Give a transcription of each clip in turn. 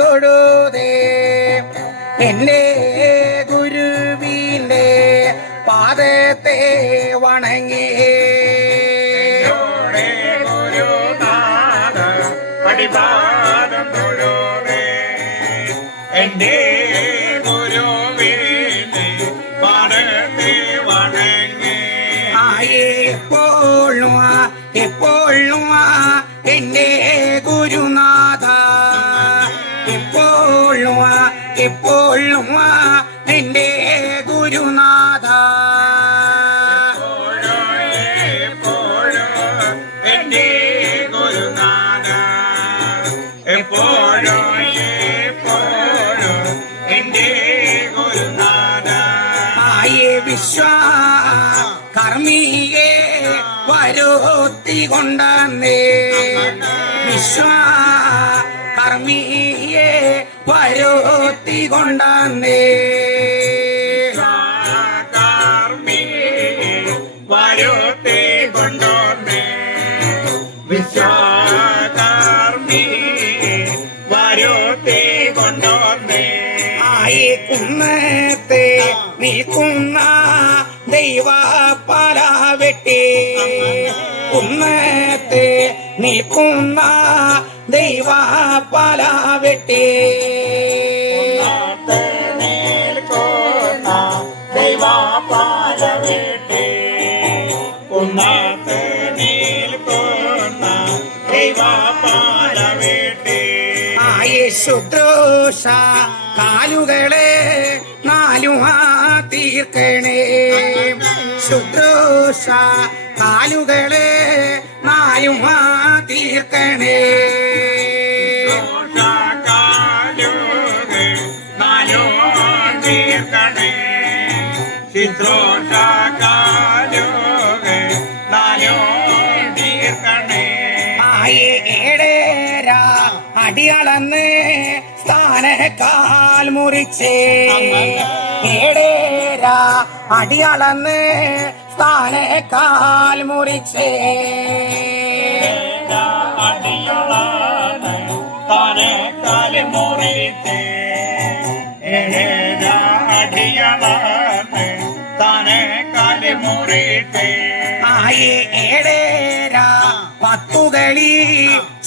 തൊഴുതേ എന്റെ ഗുരുവിന്റെ പാദത്തെ വണങ്ങി ഗുരുനാഥ അടിപാദം തൊഴുതേ എന്റെ ഗുരുവിന്റെ പാദത്തെ വണങ്ങി എപ്പോഴും എപ്പോഴും എന്റെ ഗുരുനാഥ എപ്പോഴും എപ്പോഴും എന്റെ ഗുരുനാഥ എന്റെ ഗുരുനാഥ എപ്പോഴും എപ്പോഴും എന്റെ ഗുരുനാഥ വിശ്വകർമ്മിയെ വരുത്തിക്കൊണ്ടേ വിശ്വകർമ്മിയെ വരുത്തിക്കൊണ്ടേ വരുത്തി കൊണ്ടോന്നേ വിശ്വകർമ്മി വരുത്തി കൊണ്ടോന്നേ കുന്നത്തെ നിൽക്കുന്ന ദൈവ പാലാവെട്ടി കുന്നത്തെ നിൽക്കുന്ന ദൈവ പാലാവെട്ടി ദൈവ പാലവെട്ടി കുന്നത്തെ നിൽക്കുന്ന ദൈവ പാലവെട്ടി ശുദ്രോഷ കാലുകളെ നാലുമാ തീർക്കണേ ശുദ്രോഷ കാലുകളെ നാലുമാ തീർക്കണേ ഏടേരാ അടിയളന്ന് സ്ഥാനക്കാൽ മുറിച്ചേ ഏടേരാ അടിയളന്ന് സ്ഥാനക്കാൽ മുറിച്ചേ സ്ഥാനക്കാൽ മുറിച്ചേ അടിയളന്ന് സ്ഥാനക്കാൽ മുറിച്ചേ ഏടേരാ പത്തുകളി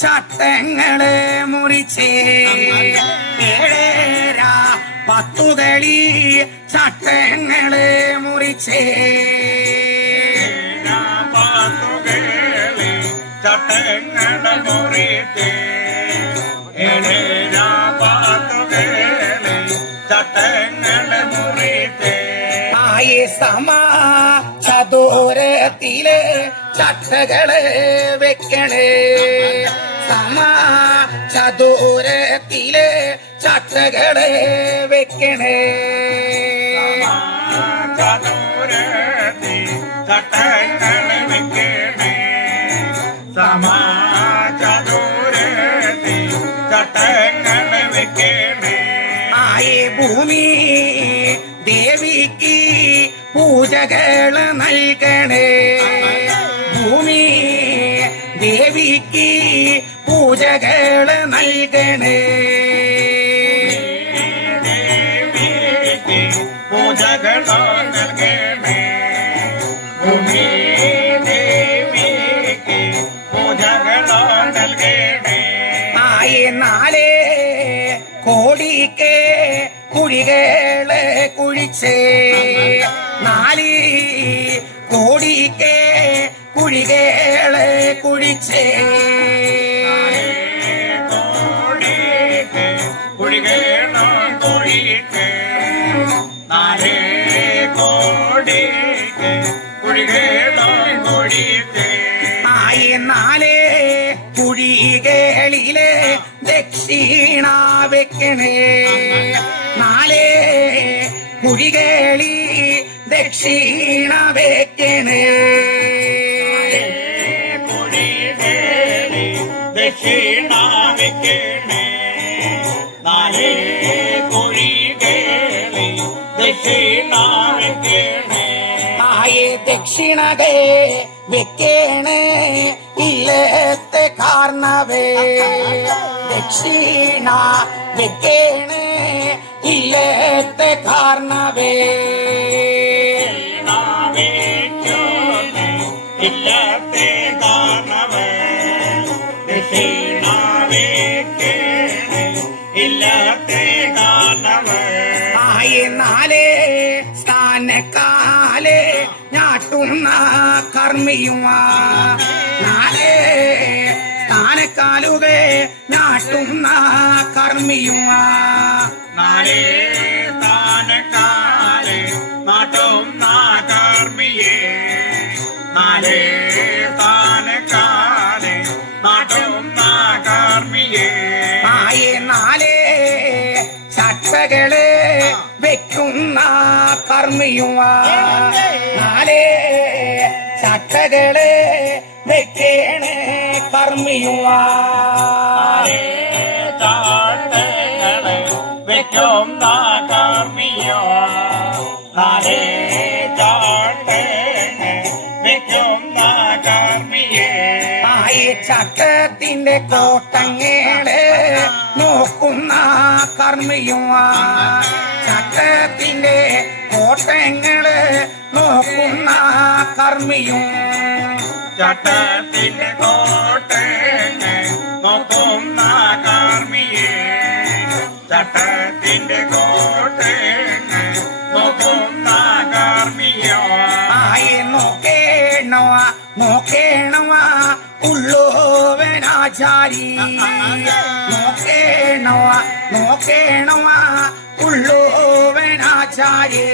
ചട്ടങ്ങള് മുറിച്ചേ ഏടേരാ പത്തുകളി ചട്ടങ്ങള് മുറിച്ചേ ചട്ടങ്ങള് മുറിച്ചേ ഏടേരാ പത്തുകളി ചട്ടങ്ങള് മുറിച്ചേ സമാ ചതുരത്തില് ചട്ടകള് വെക്കണേ സമാ ചതുരത്തില് ചട്ടകള് വെക്കണേ ചതുരത്തി ചട്ടങ്ങള് വെക്കണേ സമാ ചതുരത്തി ചട്ടങ്ങള് വെക്കണേ ഭൂമി ദേവിക്ക് പൂജകള് നൽകണേ ഭൂമി ദേവിക്ക് പൂജകള് നൽകണേ ദേവിക്ക് പൂജകളോ നൽകണേ ഭൂമി ദേവിക്ക് പൂജകളോ നൽകണേ നാലേ കോടിക്ക് കുഴികള് കുഴിച്ചേ 4 കോടിക്ക് കുഴികള് കുഴിച്ചേ കുഴികളോ കുഴിക്ക് 4 കോടിക്ക് കുഴികളോ കുഴിക്ക് 4 കുഴികളിലെ ദക്ഷിണ വെക്കണേ 4 കുഴികളി ദക്ഷിണ വെക്കണേ കുഴികളി ദക്ഷിണ വെക്കണേ 4 കുഴികളി ദക്ഷിണ വെക്കണേ ദക്ഷിണകെ വെക്കണേ ഇല്ലത്തെ കാരണവേ ദക്ഷിണ വെക്കേണ് ഇല്ലത്തെ കാരണവേ ഇല്ലത്തെ കാരണവേ ഇല്ലത്തെ കാരണവേ നാലേ സ്ഥാനക്കാലേ ഞാട്ടുന്ന കർമ്മിയുമാ നാലേ സ്ഥാനക്കാലുകെ ഞാട്ടുന്ന കർമ്മിയുമാ നാലേ സ്ഥാനക്കാരെ നാട്ടുന്ന കർമ്മിയേ നാലേ സ്ഥാനക്കാരെ നാട്ടുന്ന കർമ്മിയേ നാലേ ചട്ടകള് വെക്കുന്ന കർമ്മിയുമാ നാലേ ചട്ടകള് വെക്കേണ് കർമ്മിയുമാ ചാട്ടകളെ വെക്കുന്ന കർമ്മിയോ നാലേ ചാട്ടകളെ വെക്കുന്ന കർമ്മിയേ ചട്ടത്തിന്റെ കോട്ടങ്ങള് നോക്കുന്ന കർമ്മിയുമാ ചട്ടത്തിന്റെ കോട്ടങ്ങള് നോക്കുന്ന കർമ്മിയും ചട്ടത്തിന്റെ കോട്ടനെ നോക്കുന്ന കർമ്മിയേ ചട്ടത്തിന്റെ കോട്ടനെ നോക്കുന്ന കർമ്മിയോ നോക്കേണവ ഉള്ളോവനാചാരി നോക്കേണവ ഉള്ളോവനാചാരി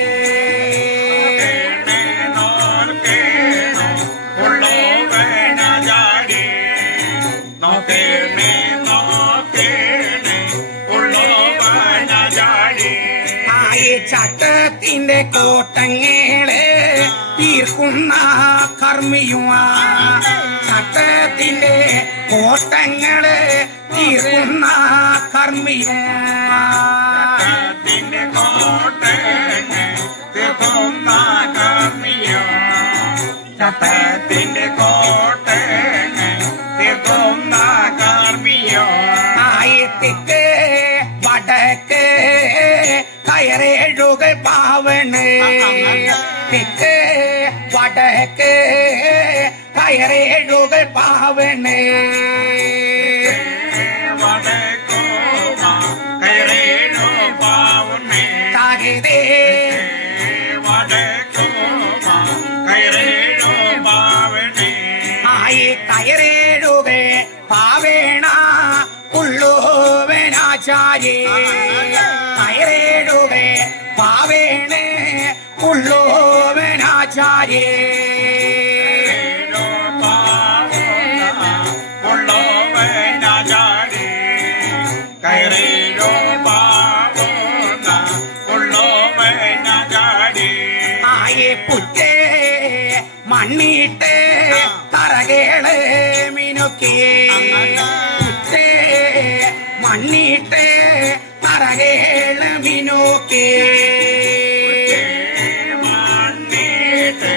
ചട്ടത്തിന്റെ കോട്ടങ്ങള് തീർക്കുന്ന കർമ്മിയുമാ ചട്ടത്തിന്റെ കോട്ടങ്ങള് തീർക്കുന്ന കർമ്മിയുമാ ചട്ടത്തിന്റെ കോട്ടനെ തീർക്കുന്ന കർമ്മിയോ ചട്ടത്തിന്റെ കോട്ടനെ തീർക്കുന്ന കർമ്മിയോ തെക്ക് വടക്ക് കയറേഴുക പാവണ് തെക്ക് വടക്ക് കയറേഴുക പാവണ് കയറേണോ പാവുന്നേ താകതേ കയറേണോ പാവണേ കയറേഴുക പാവേണ ഉള്ളോവനാചാര്യേ കയറേഴുക പാവേണ ഉള്ളോവനാചാര്യേ കയറേണോ പാവുന്ന ഉള്ളോവനാചാര്യേ പുറ്റേ മണ്ണിട്ട് തറകേള് മിനുക്കേ പുറ്റേ മണ്ണിട്ട് തറകേള് മിനുക്കേ മണ്ണിട്ട്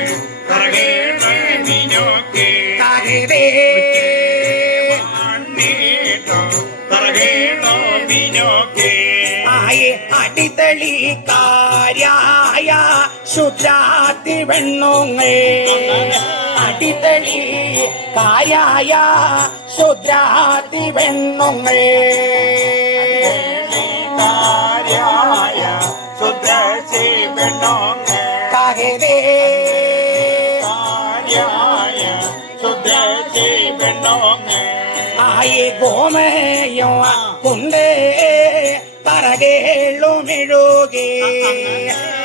തറകേള് മിനുക്കേ തകതേ മണ്ണിട്ടോ തറകേളോ മിനുക്കേ അടിത്തളിക്കാര്യായ ശുദ്രാതി വെണ്ണുങ്ങേ അടിത്തളി കാര്യായ ശുദ്രാതി വെണ്ണുങ്ങേ കാര്യായ സുദ്രസി പെണ്ണോങ്ങേ തകതേ കാര്യായ സുദ്രസി പെണ്ണോങ്ങേ ഗോമയോ കുണ്ടേ തറകേളു മെഴുകേ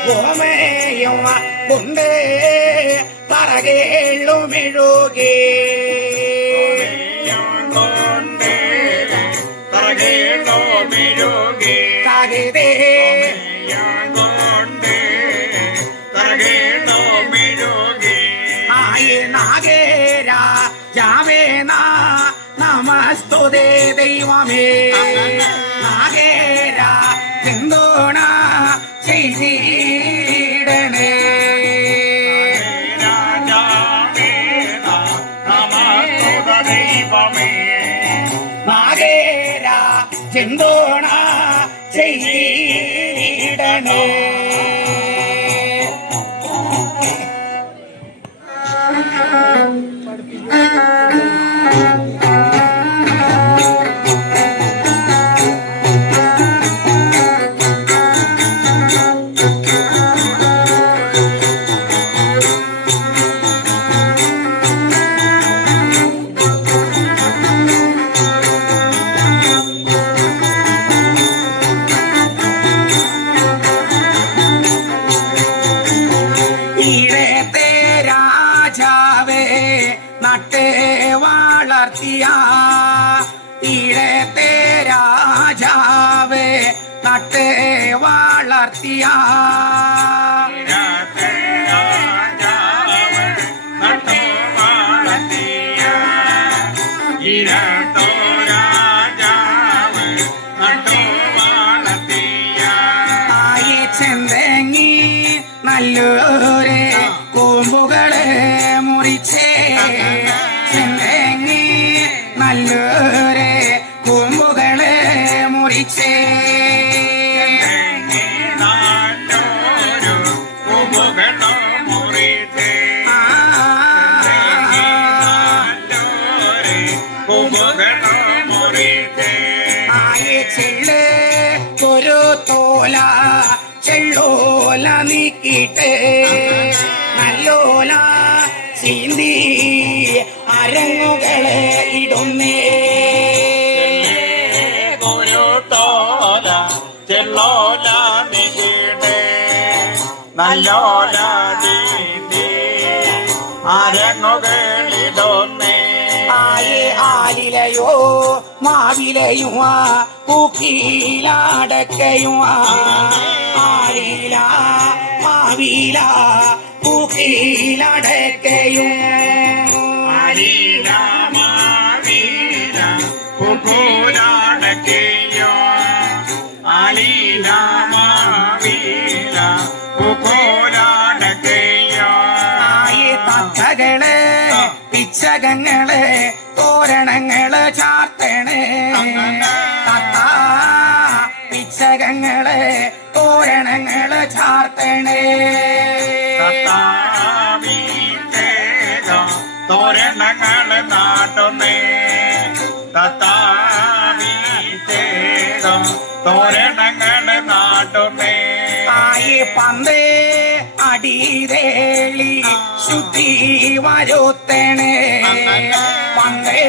ഗോമയോ കുണ്ടേ തറകേളു മെഴുകേ തറകേളോ മിഴുകേ തകതേ തറകേളോ മിഴുകേ നാഗേര ജാവേന നമസ്തുതേ ദൈവമേ നാഗേര എന്തോണ ചെയ്തിടണേ നാഗേര തേടണേ ഈഴത്തെ രാജാവേ നട്ടേ വളർത്തിയ ഈഴത്തെ രാജാവേ നട്ടേ വളർത്തിയ ആയി ചെന്തെങ്ങി നല്ലൊരെ കൂമ്പുകളെ മുറിച്ചേ ചെന്തെങ്ങി നല്ലൊരെ കൂമ്പുകളെ മുറിച്ചേ ആയി ചെള്ള് ഒരു തോല ചെള്ളോല നീക്കിട്ട് നല്ലോല ചീന്തി അരങ്ങുകളെ ഇടുന്നേ ചെല്ലോല നികിടേ നല്ലോല ദീദി അരങ്ങുകളിടൊന്നേ ആയി ആലിലയോ മാവിലയും പൂക്കിയിലടക്കയും ആലില മാവില പൂക്കിയിലടക്കയും ആലില മാവില പൂക്കൂലടക്കയോ ആലില മാവില പൂക്കൂലടക്കയോ ആയി തത്തകള് പിച്ചകങ്ങള് തോരണങ്ങള് ചാർത്തണേ തത്ത പിച്ചകങ്ങള് തോരണങ്ങള് ചാർത്തണേ തോരണങ്ങള് നാട്ടുന്നേ തത്താവീതേകം തോരണങ്ങള് നാട്ടുന്നേ ആയി പന്തേ അടിതേളി ശുദ്ധി വരുത്തണേ പന്തേ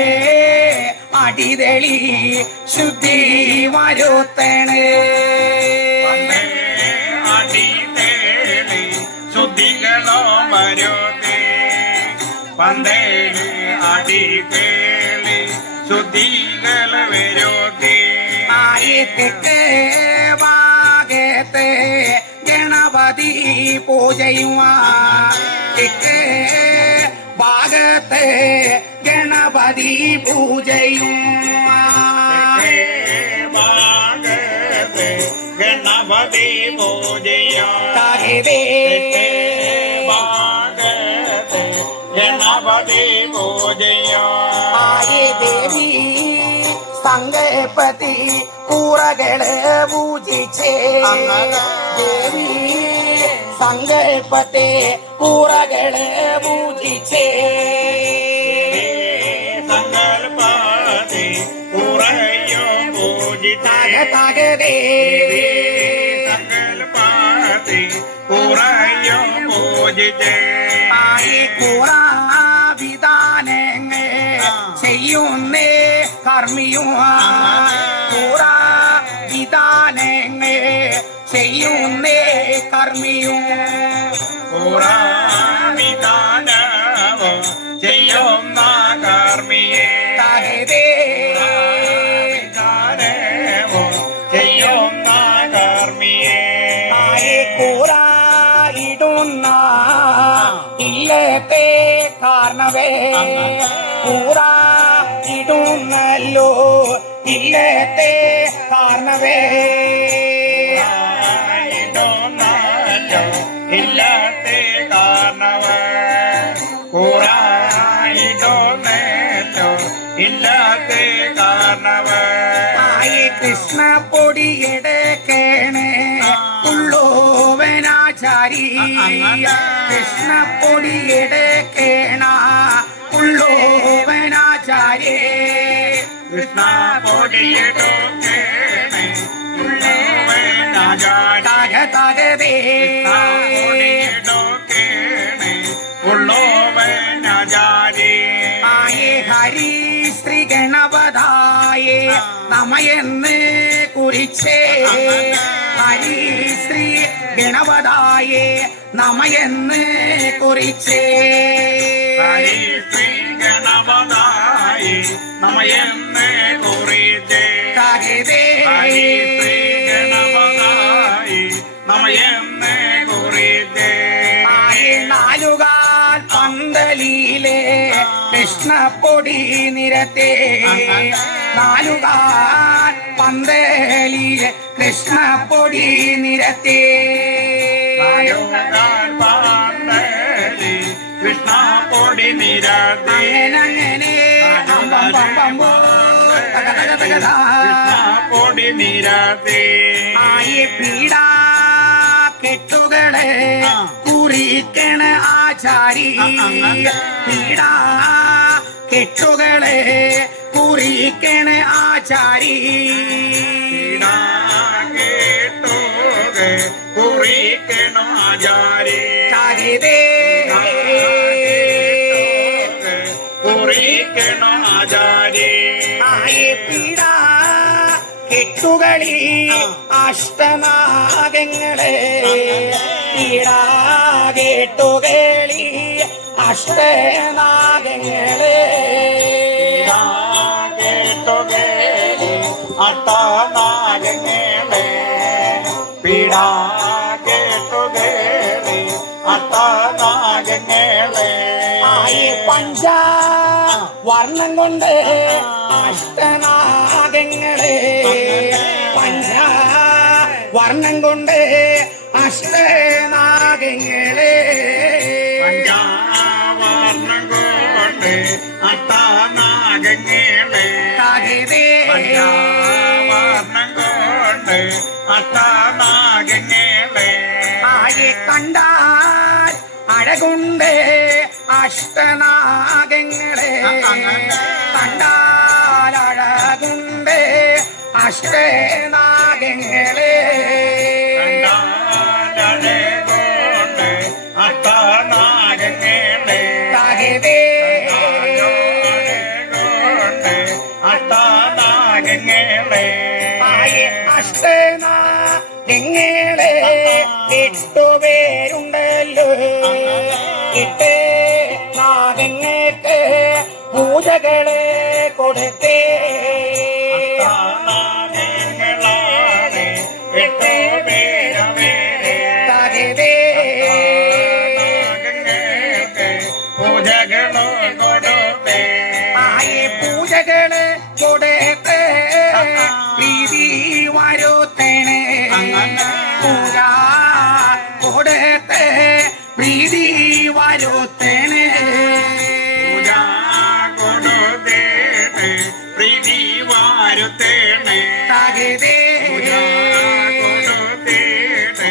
അടിതേളി ശുദ്ധി വരുത്തണേ അടിതേളി ശുദ്ധികളോ വരുത്തേ പന്തേളി അടിതേളി ശുദ്ധികൾ വരുത്തേ ആയി തെക്കേ ഭാഗത്തെ ഗണപതി പൂജയും തെക്കേ ഭാഗത്തെ ഗണപതി പൂജയും ഗണപതി പൂജയോ തകതേ ഗണപതി പൂജയോ ആയി ദേവി സങ്കേപതി കൂറകള് പൂജിച്ചേ ദേവി സങ്കേപത്തെ കൂറകള് പൂജിച്ചേ സങ്കൽപതി കുറയോ പൂജിത തകതേ സങ്കൽപതി കുറയോ പൂജിതേ ആയി കൂറ വിധാനങ്ങൾ ചെയ്യുന്നേ കർമ്മിയും കൂറ വിധാനങ്ങൾ ചെയ്യുന്നേ കർമ്മിയും പുറാവിധാനവും ചെയ്യുന്ന കർമ്മിയെ തകതേ വിധാനവും ചെയ്യുന്ന കർമ്മിയെ ആയി കൂറ ഇടുന്ന ഇല്ലത്തെ കാരണവേ കൂറ ഇടുന്നല്ലോ ഇല്ലത്തെ കാരണവേ ഇടുന്നല്ലോ ഇല്ലാത്തെ കാരണവ കൂറായിടുന്നല്ലോ ഇല്ലാത്തെ കാരണവ ആയി കൃഷ്ണ പൊടിയെടുക്കണേ ഉള്ള ഉള്ളോവനാചാരി കൃഷ്ണപ്പൊടിയുടെ കേണ ഉള്ളോവനാചാരി കൃഷ്ണ പൊടിയിടോക്കേണേ ഉള്ളോവനാചാരി തകതകതേ പൊടിയിടോക്കേണേ ഉള്ളോവനാചാരി ആയേ ഹരി ശ്രീ ഗണപതായേ നമയെന്ന് കുറിച്ചേ ഹരി ശ്രീ ഗണപതായേ നമയെന്ന് കുറിച്ചേ ഹരി ശ്രീ ഗണപതായി നമയെന്ന് കുറിച്ചേ തകതേ ഹരി ശ്രീ ഗണപതായി നമയെന്ന് കുറിച്ചേ ആയേ നാലുകാൽ പന്തലിയിലെ കൃഷ്ണപ്പൊടി നിരത്തേ നാലുകാൽ പന്തലിയിലെ കൃഷ്ണപ്പൊടി നിരത്തേ കൃഷ്ണ പൊടി നിരത്തി അങ്ങനെ കൃഷ്ണ പൊടി നിരത്തി ആയേ പീഡാ കെട്ടുകളെ കുറിക്കണ ആചാരി പീഡാ കെട്ടുകളെ കുറിക്കണ ആചാരി കുറിക്കണോ ആചാരി തകതേ കുറിക്കണോ ആചാരി ആയേ പീഡാ കെട്ടുകളി അഷ്ടനാഗങ്ങളെ പീഡാ കെട്ടുകളി അഷ്ടനാഗങ്ങളെ അട്ടനാഗങ്ങളെ പീഡാ കേട്ടുകേളി അട്ടനാഗങ്ങളെ ആയേ പഞ്ച വർണ്ണം കൊണ്ട് അഷ്ടനാഗങ്ങളെ പഞ്ച വർണ്ണം കൊണ്ട് അഷ്ടനാഗങ്ങളെ പഞ്ചാവർണ്ണം കൊണ്ട് അട്ടനാഗങ്ങളെ തകതേ പഞ്ചാവർണ്ണം കൊണ്ട് അട്ടനാഗങ്ങളെ ആയെ കണ്ടാൽ അഴകുണ്ട് അഷ്ടനാഗങ്ങളെ കണ്ടാൽ അഴകുണ്ട് അഷ്ടനാഗങ്ങളെ കൊണ്ട് അട്ടനാഗങ്ങളെ തകതേ കൊണ്ട് അട്ടനാഗങ്ങളെ ആയെ അഷ്ടനാഗങ്ങളെ 8 പേരുണ്ടല്ലോ 8 നാഗങ്ങൾക്ക് പൂജകളെ കൊടുത്തേ നാഗങ്ങളാണ് 8 പേരമേ തകതേ നാഗങ്ങൾക്ക് പൂജകളോ കൊടുത്തേ ആയെ പൂജകള് കൊടുത്ത് പ്രീതി വരുത്തണേ പൂജ കൊടുത്ത് പ്രീതി വരുത്തണേ പൂജ കൊടുത്തേണ് പ്രീതി വാരുത്തേണ് തകതേ കൊടുത്തേണ്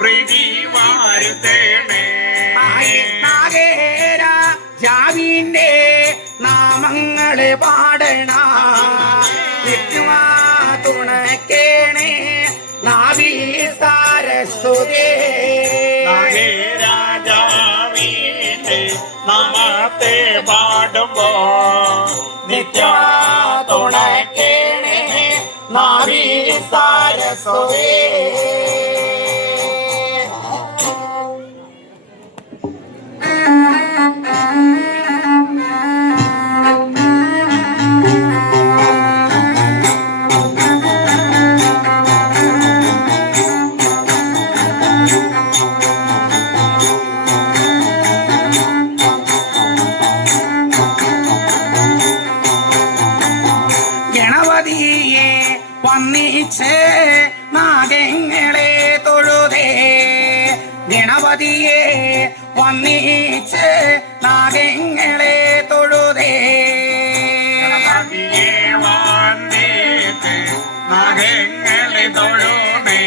പ്രീതി വാരുത്തേണ് ആയെ നാഗേര ജാവിന്റെ നാമങ്ങള് പാടണ നിത്യമാ തുണക്കേണേ നാവി സാരസ്വതേ രാജാവിന്റെ നാമത്തെ പാടുമ്പോ നിത്യ തുണക്കേണേ നാവി സാരസ്വതേ ഗണപതിയെ വന്നിച്ച് നാഗങ്ങളെ തൊഴുതേ ഗണപതിയെ വന്നിച്ച് നാഗങ്ങളെ തൊഴുതേ ഗണപതിയെ വന്നിട്ട് നാഗങ്ങളെ തൊഴുമേ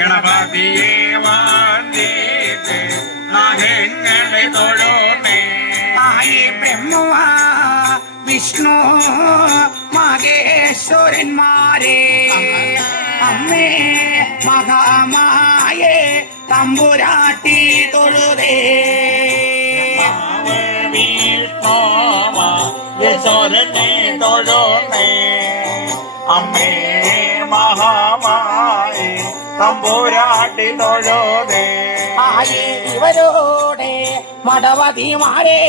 ഗണപതി ഭഗവതിയെ വന്ദിച്ച് നാഗങ്ങളെ തൊഴുന്നേ ആയി ബ്രഹ്മ വിഷ്ണു മഹേശ്വരന്മാരെ അമ്മേ മഹാമായേ തമ്പുരാട്ടി തൊഴുതേ യേശോരനെ തൊഴുന്നേ അമ്മേ മഹാമായി തമ്പുരാട്ടി തൊഴുതേ ആയി ഇവരോടെ മടവതിമാരെ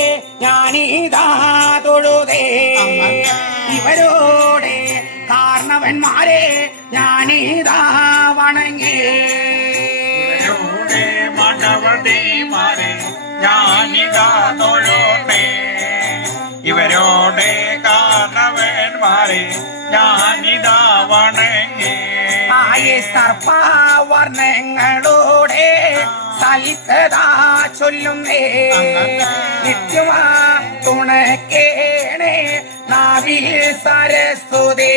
ഞാനീതാ തൊഴുതേ ഇവരോടെ കാരണവന്മാരെ ഞാനീതാ വണങ്ങി ഇവരോടെ മടവതിമാരെ ഞാനിതാ തൊഴുന്നേ ഇവരോടെ കാരണവന്മാരെ ഞാനിതാ വണങ്ങി ആയി സർപ്പവർണ്ണങ്ങളോടെ സൽക്കഥാ ചൊല്ലുന്നേ നിത്യമാ തുണക്കേണേ നാവിൽ സരസ്വതേ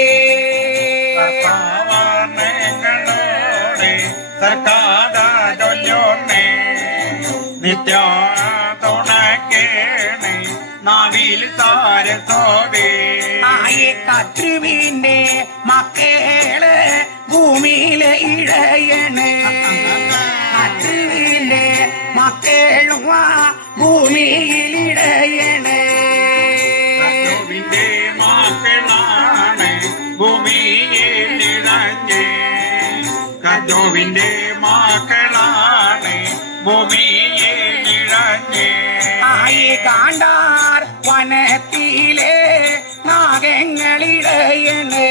വർണ്ണങ്ങളോടെ സർക്കാത ചൊല്ലുന്നേ നിത്യ തുണക്കേണേ നാവിൽ സാരസ്വതേ ആയി കത്രുവിന്റെ മക്കള് ഭൂമിയിലെ ഇഴയണ് കത്രുവിന്റെ മക്കളും ഭൂമിയിൽ ഇടയണ് കർത്താവിന്റെ മക്കളാണ് ഭൂമിയിൽ ഇടഞ്ഞേ കർത്താവിന്റെ മക്കളാണ് ഭൂമിയിൽ ഇടഞ്ഞേ ആയി കാണ്ടാർ വനത്തിലെ നാഗങ്ങളിടയണ്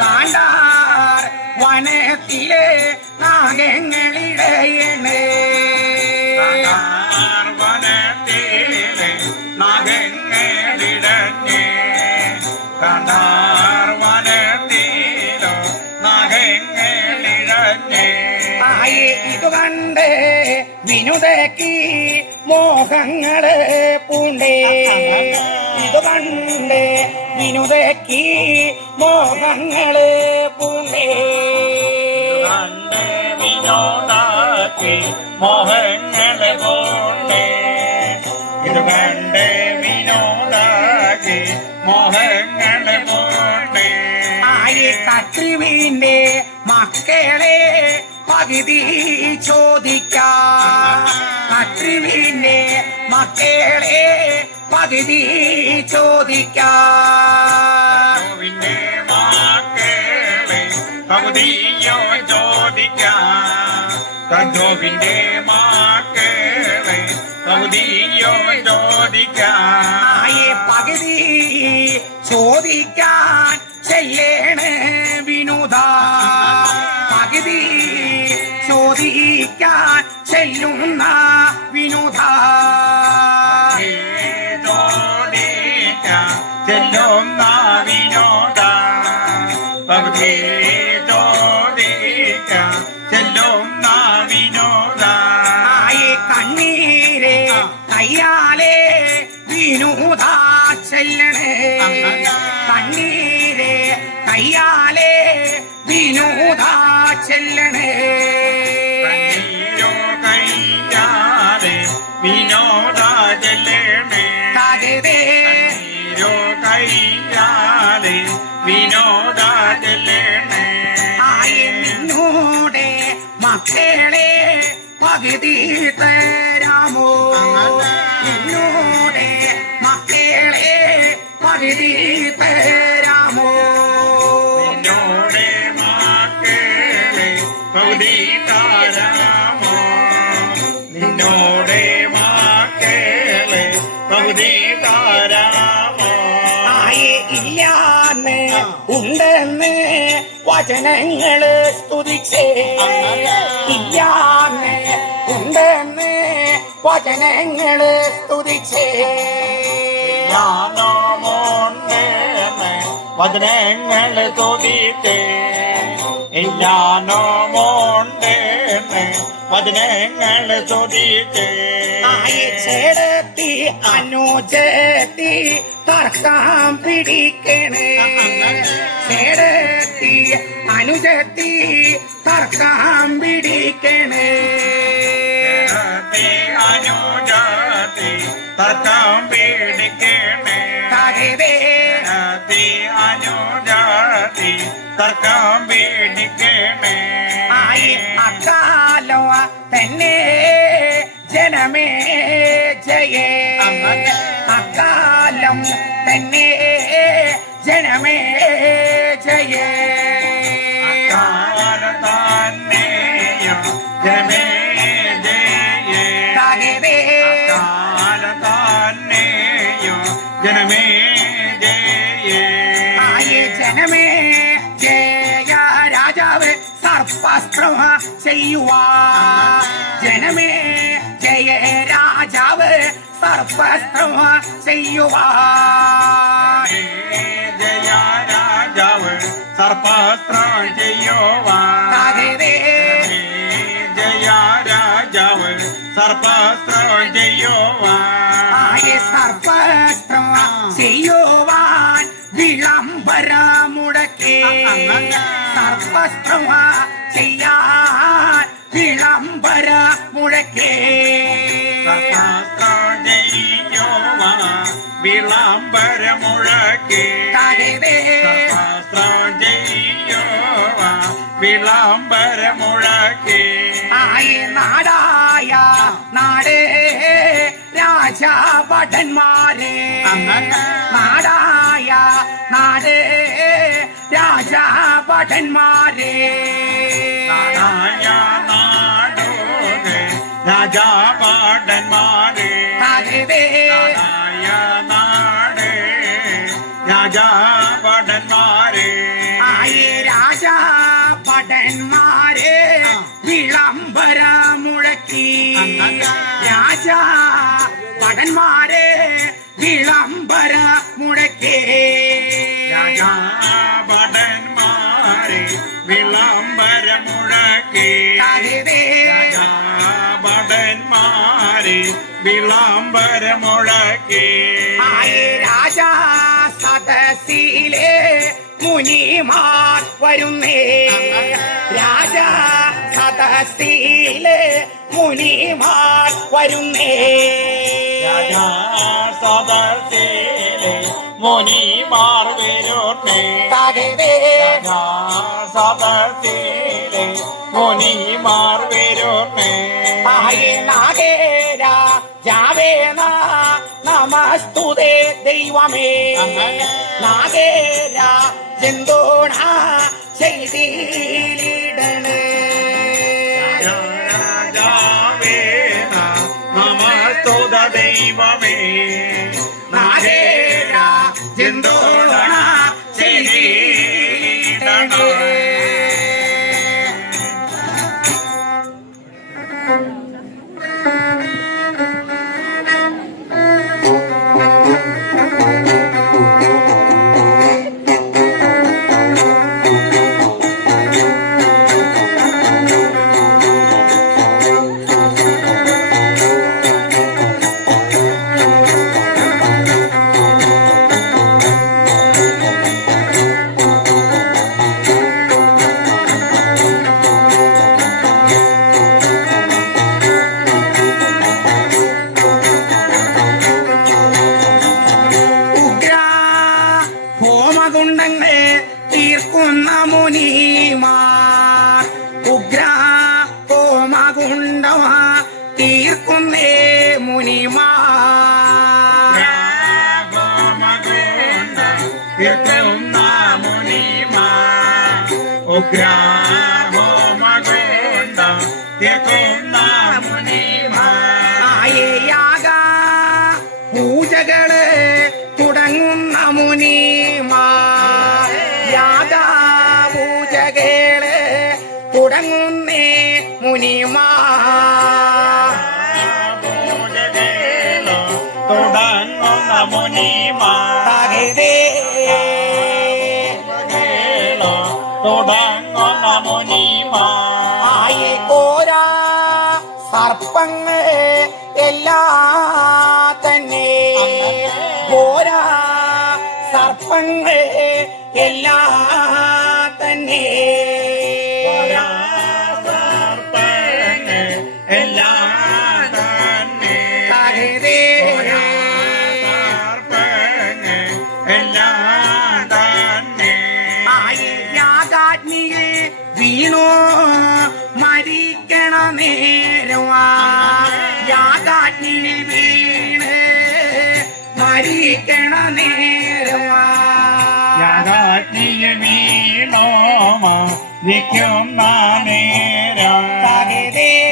കാണ്ടാർ വനത്തിലെ നാഗങ്ങളിടയണ് വനത്തിലെ നാഗങ്ങളിടഞ്ഞേ കണ്ടാർ വനത്തിലോ നാഗങ്ങളിടഞ്ഞേ ആയി ഇത് കണ്ട് വിനുതയ്ക്ക് മോഹങ്ങള് പൂണ്ടേ ഇത് കണ്ട് വിനുതയ്ക്ക് മോഹങ്ങള് പൂണ്ടേ കണ്ട് വിനോദാക്കി മോഹങ്ങളെ പോണ്ടേ ഇത് കണ്ട് വിനോദാക്കി മോഹങ്ങളെ പോണ്ടേ ആയി കത്രുവിന്റെ മക്കളെ പകുതി ചോദിക്കാം കത്രുവിന്റെ മക്കളെ പകുതി ചോദിക്കാം കർത്താവിന്റെ മക്കളെ പകുതിയോ ചോദിക്കാം കർത്താവിന്റെ മക്കളെ പകുതിയോ ചോദിക്കാം ആയി പകുതി ചോദിക്കാൻ ചെല്ലേണ് വിനുത പകുതി ചോദിക്കാൻ ചെല്ലുന്ന വിനുത ചോദിക്കാം ചെല്ലുന്ന വിനോദ പകുതി ചോദിക്കാം ചെല്ലുന്ന വിനോദ ആയി കണ്ണീരെ കയ്യാലെ വിനുത ചെല്ലണേ കണ്ണീരെ കയ്യാലെ വിനുത ചെല്ലണേ കണ്ണീരോ കൈയാലെ വിനോദ ചെല്ലണേ തകതേ കണ്ണീരോ കൈയാലെ വിനോദ ചെല്ലണേ ആയി നിന്നോടെ മക്കളെ പകുതി തരാമോ നിന്നോടെ മക്കളെ പകുതി തരാമോ നിന്നോടെ മക്കളെ പകുതി താരാമോ നിന്നോടെ മക്കളെ പകുതി താരാമോ ആയി ഇല്ലാന്ന് ഉണ്ടെന്ന് വചനങ്ങള് സ്തുതിച്ചേ ഇല്ലാന്ന് ഉണ്ടെന്ന് വചനങ്ങള് സ്തുതിച്ചേ ഞാനോ മോണ്ടേന്ന് വചനങ്ങൾ തോതിട്ടേ ഇല്ലാനോ മോണ്ടേന്ന് വചനങ്ങൾ തോതിട്ടേ ആയി ചേടത്തി അനുജത്തി തർക്കം പിടിക്കണേ ചേടത്തി അനുജത്തി അനുജത്തി തർക്കം പിടിക്കണേ അനുജത്തി തർക്കം പിടിക്കണേ അനുജത്തി തർക്കം പിടിക്കണേ അക്കാലോ തന്നെ ജനമേ ജയേ അക്കാലം തന്നെ ജനമേ ജയേ തന്നെയും ജനമേ ജയേ തന്നെയും ജനമേ ജയേ ജനമേ ജയ രാജാവ് സർപ്പസ്ത്രമ ചെയ്യുവാ ജനമേ ജയ രാജാവ് സർപ്പസ്ത്രമ ചെയ്യുവാ ജയ രാജാവ് സർപ്പസ്ത്രം ചെയ്യുവാ ജയ രാജാവ് സർപ്പസ്ത്രം ചെയ്യുവാ സർപ്പസ്ത്രം ചെയ്യുവാൻ വിളംബരം മുടക്കി സർപ്പസ്ത്രം ചെയ്യാൻ വിളംബരം മുടക്കി വിളംബരം മുഴക്കി വിളംബരം മുഴക്കി നാടായ നാടേ രാജാഭടന്മാരെ നാടായ നാടേ രാജാഭടന്മാരെ നാടായ നാടോടെ രാജാഭടന്മാരെ നാടായ നാട് രാജാഭടന്മാരെ രാജാഭടന്മാരെ വിളംബരം മുഴക്കി രാജാ ഭടന്മാരെ വിളംബരം മുഴക്കി രാജാഭടന്മാരെ വിളംബരം മുഴക്കി രാജാഭടന്മാരെ വിളംബരം മുഴക്കി രാജാ സദസ്സിലെ മുനിമാർ വരുന്നേ രാജാ സദസ്സിലെ മുനിമാർ വരുന്നേ രാജാ സദസ്സിലെ മുനിമാർ വരുന്നേ രാജാ സദസ്സിലെ മുനിമാർ വരുന്നേ നാഗേരാ ജാവേന നമസ്തുതേ ദൈവമേ നാഗേരാ എന്തോണ ചെയ്തിടണേ രാജാവേന നമസ്തുത ദൈവമേ നാഗേരാ എന്തോണ ചെയ്തിടണേ ഹോമകുണ്ടങ്ങൾ തീർക്കുന്ന മുനിമാർ ഉഗ്ര ഹോമകുണ്ടമ തീർക്കുന്നേ മുനിമാർ തീർക്കുന്ന മുനിമാർ ഉഗ്രാഹോമകുണ്ട തീർക്കുന്ന മുനിമാർ യാഗ പൂജകള് തുടങ്ങുന്ന മുനിമാർ യാഗ പൂജകള് തുടങ്ങുന്നേ മുനിമാർ തുടങ്ങുന്ന മുനിമാർ തുടങ്ങുന്ന മുനിമാർ ഓരാ സർപ്പങ്ങൾ എല്ലാം തന്നെ ഓരാ സർപ്പങ്ങൾ എല്ലാം തന്നെ എല്ലാം തന്നെ തകതേ സർപ്പങ്ങൾ എല്ലാം തന്നെ യാഗാഗ്നിയിൽ വീണോ മരിക്കണ നേരവാ യാഗാഗ്നിയിൽ വീണ് മരിക്കണ നേരവാ യാഗാഗ്നിയിൽ വീണോമ നിൽക്കുന്ന നേരം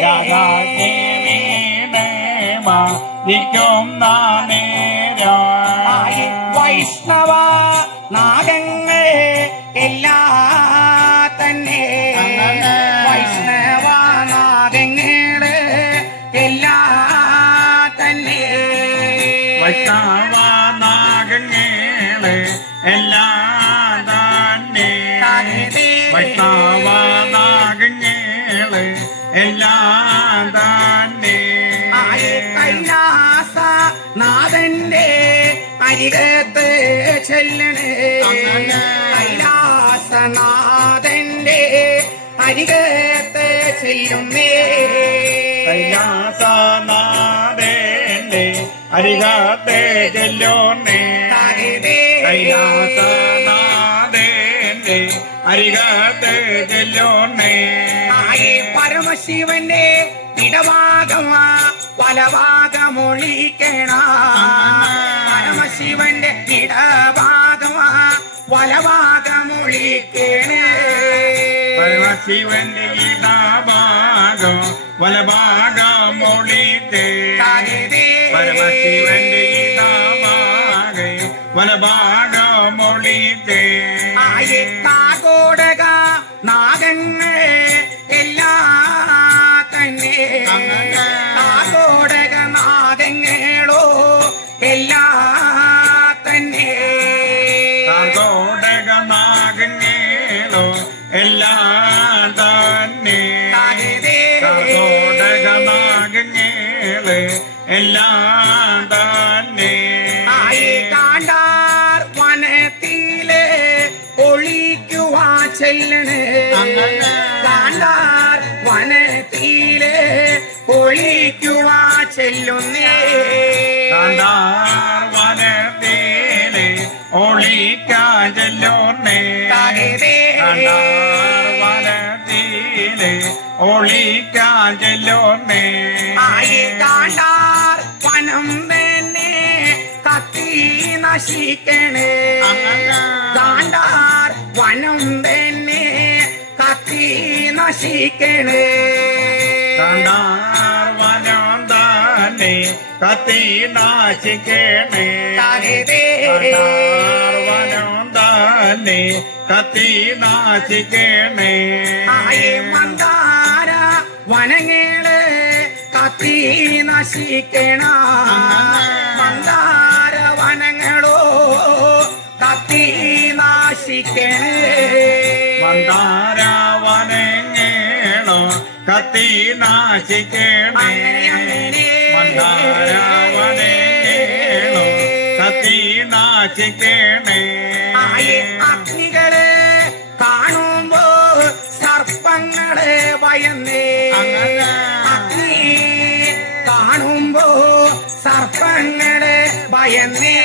യാഗാഗ്നി വീണേമ നിൽക്കുന്ന നേരം വൈഷ്ണവ നാഗങ്ങൾ എല്ലാ തന്നെ വൈഷ്ണവ നാഗങ്ങള് എല്ലാ തന്നെ വൈഷ്ണവ നാഗങ്ങള് എല്ലാം തന്നെ വൈഷ്ണവ നാഗങ്ങള് എല്ലാം തന്നെ കൈലാസ നാഥന്റെ അരികത്ത് ചെല്ലണേ കൈലാസനാഥന്റെ അരികത്ത് ചെല്ലുന്നേ കൈലാസനാഥന്റെ അരികത്തെ ചെല്ലുന്നേ കൈലാസനാഥന്റെ അരികത്തെ ചെല്ലുന്നേ പരമശിവന്റെ ഇടഭാഗമാ വലഭാഗമൊഴിക്കണ പരമശിവന്റെ ഇടഭാഗമാ വലഭാഗമൊഴിക്കണേ പരമശിവന്റെ ഇടഭാഗം വലഭാഗമൊഴിത്തേ പരമശിവന്റെ ഇടഭാഗം വലഭാഗമൊഴിത്തേ കാകോടക നാഗങ്ങൾ എല്ലാ തന്നെ കാകോടക നാഗങ്ങളോ എല്ലാ തന്നെ കാർഗോടക നാഗങ്ങളോ എല്ലാം തന്നെ കാർഗോടക നാഗങ്ങള് എല്ലാം തന്നെ കാണ്ടാർ വനത്തിലെ ഒളിക്കുവാ ചെല്ലണേ കാണ്ടാർ വനത്തിലെ ഒളിക്കുവാ ചെല്ലുന്നേ കാണ്ടാർ വനത്തിലെ ഒളിക്കാൻ ചെല്ലുന്നേ കാണ്ടാർ വനത്തിലെ ഒളിക്കാൻ ചെല്ലുന്നേ കാണ്ടാർ വനം തന്നെ കത്തി നശിക്കണേ കാണ്ടാർ വനം തന്നെ കത്തി നശിക്കണേ കാണ്ടാർ വനം തന്നെ കത്തി നാശിക്കണേ കാണ്ടാർ വനം തന്നെ കത്തി നാശിക്കണേ മന്ദാര വനങ്ങള് കത്തി നശിക്കണ മന്ദാര വനങ്ങളോ കത്തി നാശിക്കണേ മന്ദാര വനങ്ങളോ കത്തി നാശിക്കണേ മന്ദാര വനങ്ങളോ കത്തി നാശിക്കണേ അഗ്നികള് കാണുമ്പോ സർപ്പങ്ങളെ ഭയന്നേ അഗ്നി കാണുമ്പോ സർപ്പങ്ങളെ ഭയന്നേ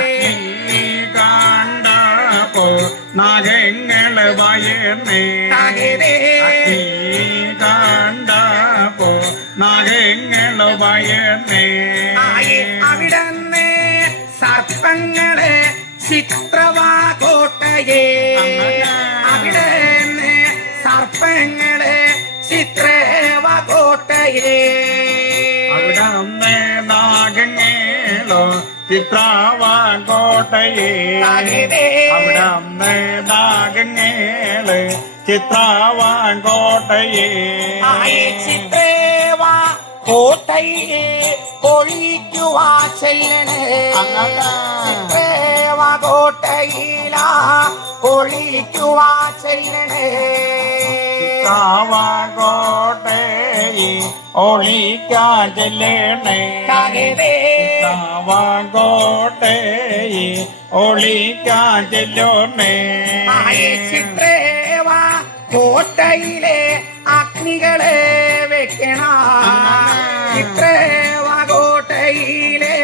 അഗ്നി കണ്ടപ്പോ നാഗങ്ങള് ഭയന്നേ അഗ്നി കണ്ടപ്പോ നാഗങ്ങള് ഭയന്നേ അവിടന്ന് സർപ്പങ്ങളെ ചിത്രവാകോട്ടയെ അവിടന്ന് സർപ്പങ്ങളെ ചിത്രവാകോട്ടയെ അവിടന്ന് നാഗങ്ങളോ ചിത്രാവാകോട്ടയെ അവിടന്ന് നാഗങ്ങള് ചിത്രാവാകോട്ടയെ ചിത്രേവാ കോട്ടയെ ഒഴിക്കുവാ ചെല്ലണേ ചിത്രേവാ കോട്ടയിലാ ഒഴിക്കുവാ ചെല്ലണേ ചിത്രാവാകോട്ടയെ ഒളിക്കാൻ ചെല്ലണേ ചിത്രാവാകോട്ടയെ ഒളിക്കാൻ ചെല്ലണേ ചിത്രേവാ കോട്ടയിലെ അഗ്നികളെ വെക്കണ ചിത്രവാകോട്ടയിലെ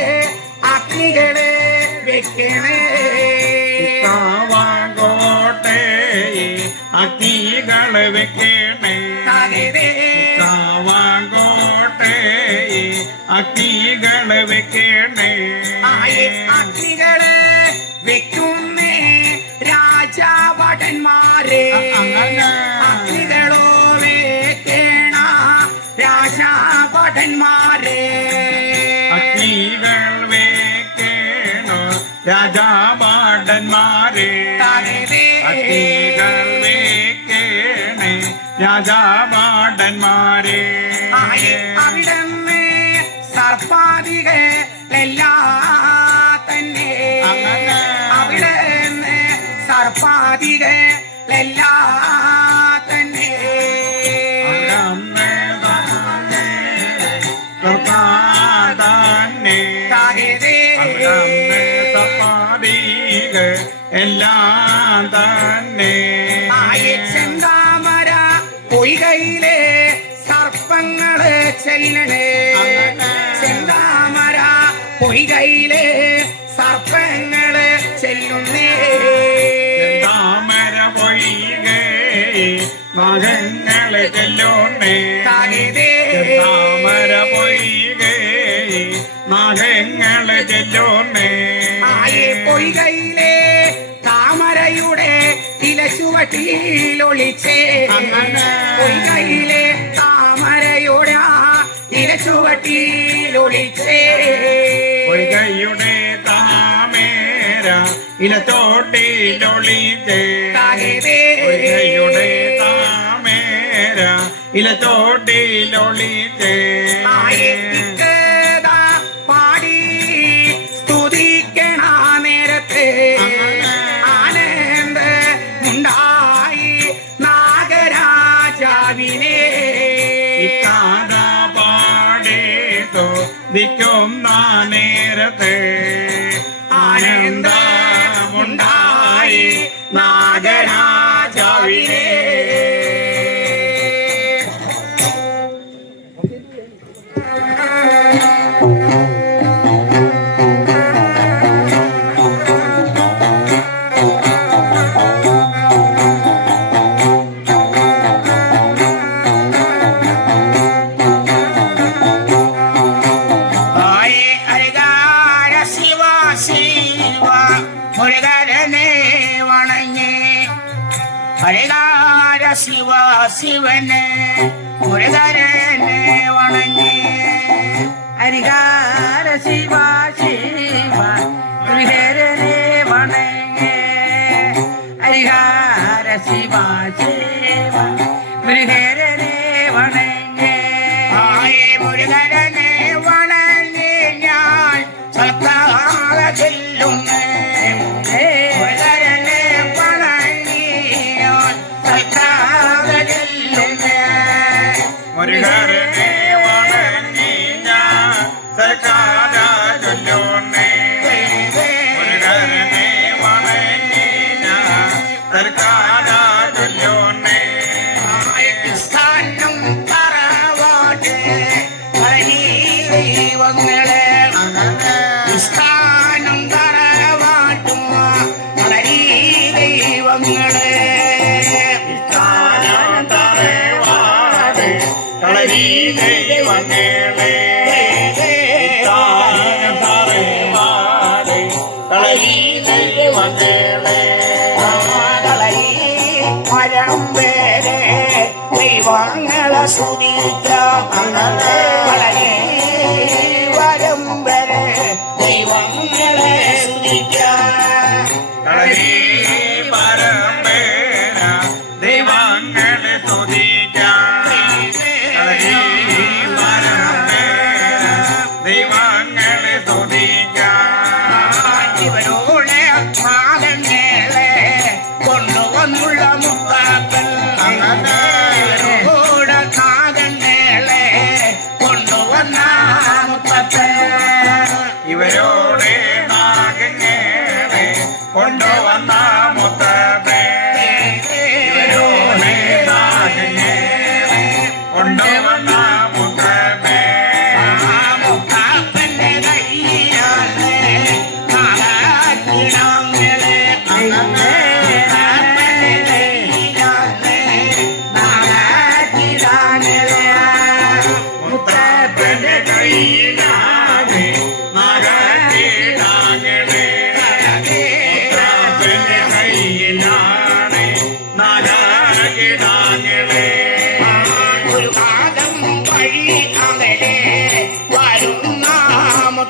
അഗ്നികളെ വെക്കണേ കാവാങ്കോട്ടെ അഗ്നികൾ വെക്കണേ കാവാങ്കോട്ടെ അഗ്നികൾ വെക്കണേ അഗ്നികളെ വെക്കുന്നേ രാജാഭടന്മാരെ അഗ്നികളോ വെക്കണ രാജാഭടന്മാരെ അഗ്നികൾ വെക്കണോ രാജാഭടന്മാരെ അഗ്നികൾ വെക്കണേ രാജാഭടന്മാരെ അവിടുന്ന് സർപ്പാദികളെല്ലാം തന്നെ അവിടുന്ന് സർപ്പാദികളെല്ലാം തന്നെ എല്ലാം തന്നെ ചെന്താമര പൊയ്കയിലെ സർപ്പങ്ങള് ചെല്ലണേ ചെന്താമര പൊയ്കയിലെ സർപ്പങ്ങള് ചെല്ലുന്നേ താമര പൊയ്കെ മകങ്ങള് ചെല്ലുന്നേ താമര പൊയ്കെ മകങ്ങള് ചെല്ലുന്നേ പൊയ്കയിലെ താമരയുടെ ഇലച്ചുവട്ടിയിലൊളിച്ചേ പൊയ്കയിലെ താമരയുടെ ഇലച്ചുവട്ടിയിലൊളിച്ചേ പൊയ്കയുടെ താമര ഇലത്തോട്ടിലൊളിച്ചേ പൊയ്കയുടെ താമര ഇലത്തോട്ടിലൊളിച്ചേ പാടി സ്തുതിക്കണ നേരത്തെ ആനന്ദ ഉണ്ടായി നാഗരാജാവിനെ കഥ പാടേതോ ദിക്കുന്ന നേരത്തെ ആനന്ദമുണ്ടായി നാഗരാജാവിനെ ഹരികാര ശിവ ശിവനെ മുരുകരനെ വണങ്ങി ഹരികാര ശിവ ശിവ മുരുകരനെ വണങ്ങി ഹരികാര ശിവ ശിവ മുരുകരനെ വണങ്ങി മുരുകരനെ വണങ്ങി ഞാൻ സൽക്കാര ചെല്ലുന്നേ മുരുകരനെ വണങ്ങി ഞാൻ സർക്കാര ചൊല്ലുന്നേ മുരുകരനെ വണങ്ങി ഞാൻ സർക്കാര ചൊല്ലുന്നേ സ്ഥാനം തറവാട്ട് ദൈവങ്ങളെ സ്ഥാനം തറവാട്ടും ദൈവങ്ങളെ കളരി ദൈവങ്ങളെ കളരി ദൈവങ്ങളെ കളരി മരണം പേരെ ദൈവങ്ങളെ സ്തുതിക്കാം കളരി വരം വരെ ദൈവങ്ങളെ സ്തുതിക്കാം കളരി പരമ്പര ദൈവങ്ങളെ സ്തുതിക്കാം കളരി പരമ്പര ദൈവങ്ങളെ സ്തുതിക്കാം ഇവരോടെ മാതങ്ങളെ കൊണ്ടുവന്നുള്ള മുത്താക്കൾ ഇവരോടെ നാഗങ്ങളെ കൊണ്ടുവന്ന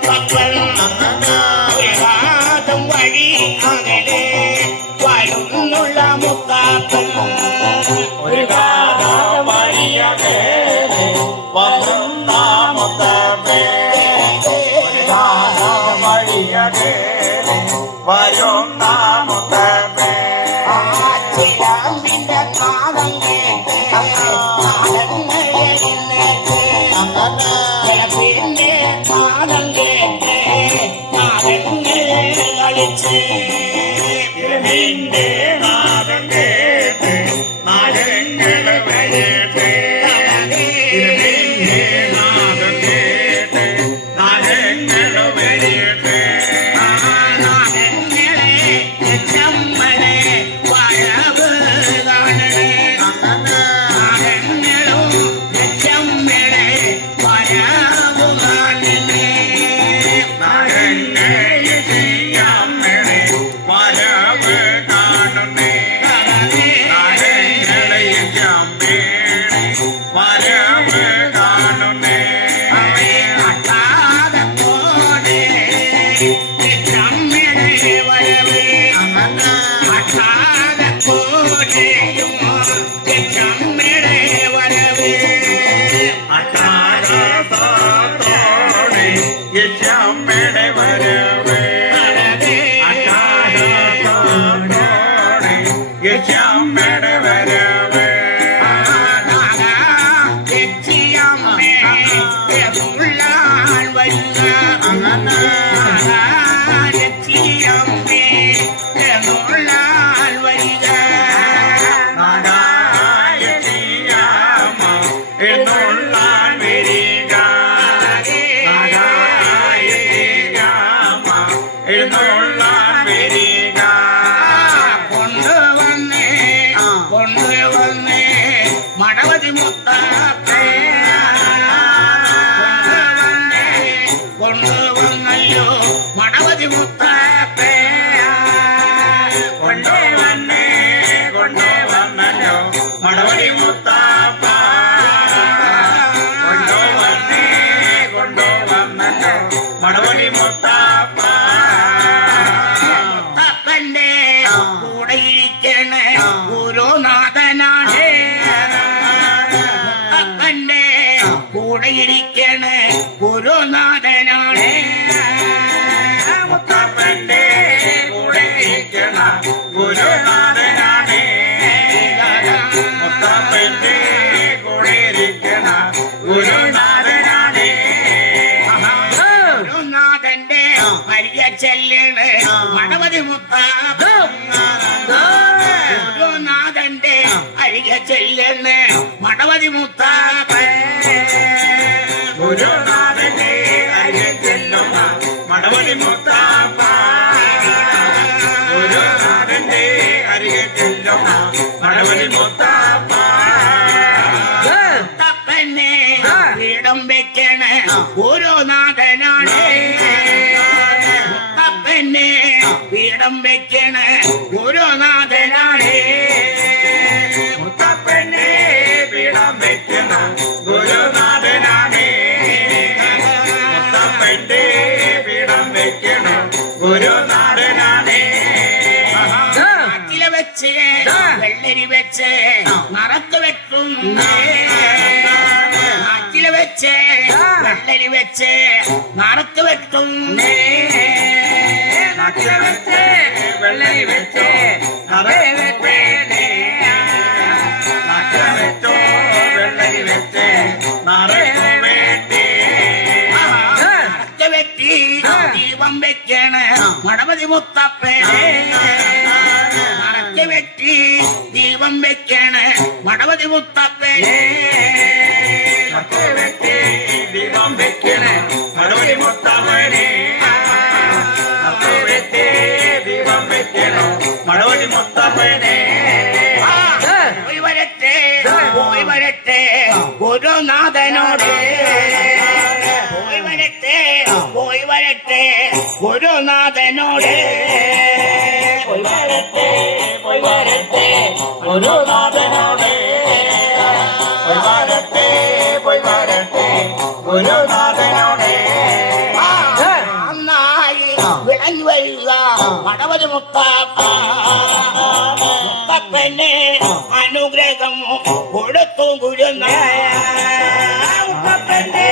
മുത്തപ്പൻ വിവാദം വഴി അങ്ങനെ വരുന്നുള്ള മുത്തപ്പൻ ഒരു കാലം വഴിയകെ വരുന്ന മുത്തപ്പേ ഒരു കാലം വഴിയകെ വരുന്ന മുത്തപ്പേ ചിലാമ്പിന്റെ നാദം കേട്ട് പിന്നെ നാദം കേട്ട് നാദങ്ങൾ കളിച്ച് നിന്റെ നാദം കേട്ട് നാദങ്ങൾ വരട്ടെ നിന്റെ നാദം കേട്ട് നാദങ്ങൾ വരട്ടെ നാദങ്ങളെ ചമ്മലെ വരവ് കാണണേ നാദങ്ങളും ചമ്മലെ വരവ് കാണണേ നാദങ്ങളെ ചെയ്യാമ്മളെ വരവ് കാണുന്നേ നാദങ്ങളെ ചെയ്യാമ്മേളെ വരവ് കാണുന്നേ അട്ടാകത്തോടെ ചമ്മലെ വരവ് അട്ടാകത്തോടെയും ചമ്മലെ വരവ് അട്ടാരത്തോടെ യശമ്മയുടെ വരവ് അട്ടാരത്തോടെ യശമ്മയുടെ വരവ് നാഗായത്തിയാമ എന്നുള്ളാൻ വരിക നാഗായത്തിയാമ എന്നുള്ളാൻ വരിക കൊണ്ടുവന്നേ മടവതി മുത്തപ്പേ കൊണ്ടുവന്നല്ലോ മടവതി മുത്തപ്പേ കൊണ്ടുവന്നേ കൊണ്ടുവന്നല്ലോ മടവടി മുത്താപ്പ കൊണ്ടുവന്നേ കൊണ്ടുവന്നല്ലോ മടവടി മുത്താപ്പ മുത്തപ്പന്റെ കൂടെ ഇരിക്കണ ഗുരുനാഥനാണ് മുത്തപ്പന്റെ കൂടെ ഇരിക്കണ ഗുരുനാഥനാണ് മുത്തപ്പന്റെ കൂടെ ഇരിക്കണ ഗുരുനാഥനാണ് മുത്തപ്പന്റെ കൂടെ ഇരിക്കണ ഗുരുനാഥനാണ് ഗുരുനാഥന്റെ വലിയ ചെല്ലിണ് മടവതി മുത്താപ്പ ഗുരുനാഥന്റെ അരിക ചെല്ലിണ് മടവതി മുത്താപ്പ ഗുരുനാഥന്റെ അരികെ ചെല്ലുന്ന മടവടി മുത്താപ്പ ഗുരുനാഥന്റെ അരികെ ചെല്ലുന്ന മടവടി മുത്താപ്പ മുത്തപ്പനെ പീഠം വെക്കണ ഗുരുനാഥനാണ് മുത്തപ്പനെ പീഠം വെക്കണ ഗുരുനാഥനാണ് മുത്തപ്പന്റെ പീഠം വെക്കുന്ന ഗുരുനാഥനാണ് മുത്തപ്പന്റെ പീഠം വെക്കുന്ന ഗുരുനാഥനാണ് നാട്ടിലെ വെച്ച് വെള്ളരി വെച്ച് മറത്ത് വെക്കും നാട്ടിലെ വെച്ച് വെള്ളരി വെച്ച് മറത്ത് വെക്കും നാട്ടിലെ വെച്ച് വെള്ളരി വെച്ച് നാട്ടിലെ വെച്ചോ വെള്ളരി വെച്ച് നിറയ്ക്കു വേണ്ടി മറത്ത് വെട്ടി ദീപം വെക്കണ മടവതി മുത്തപ്പനെ മറത്ത് വെട്ടി ദീപം വെക്കണ മടവതി മുത്തപ്പനെ മറത്ത് വെട്ടി ദീപം വെക്കണേ മടവടി മുത്തപ്പനെ മറത്ത് വെട്ടി ദീപം വെക്കണേ മടവടി മുത്തപ്പനെ പോയി വരട്ടെ ഗുരുനാഥനോട് പോയി വരട്ടെ ഗുരുനാഥനോട് പോയി വരട്ടെ ഗുരുനാഥനോട് പോയി വരട്ടെ ഗുരുനാഥനോട് മടവതി മുത്താപ്പ മുത്തപ്പന് അനുഗ്രഹം കൊടുത്തു ഗുരുനാ മുത്തപ്പന്റെ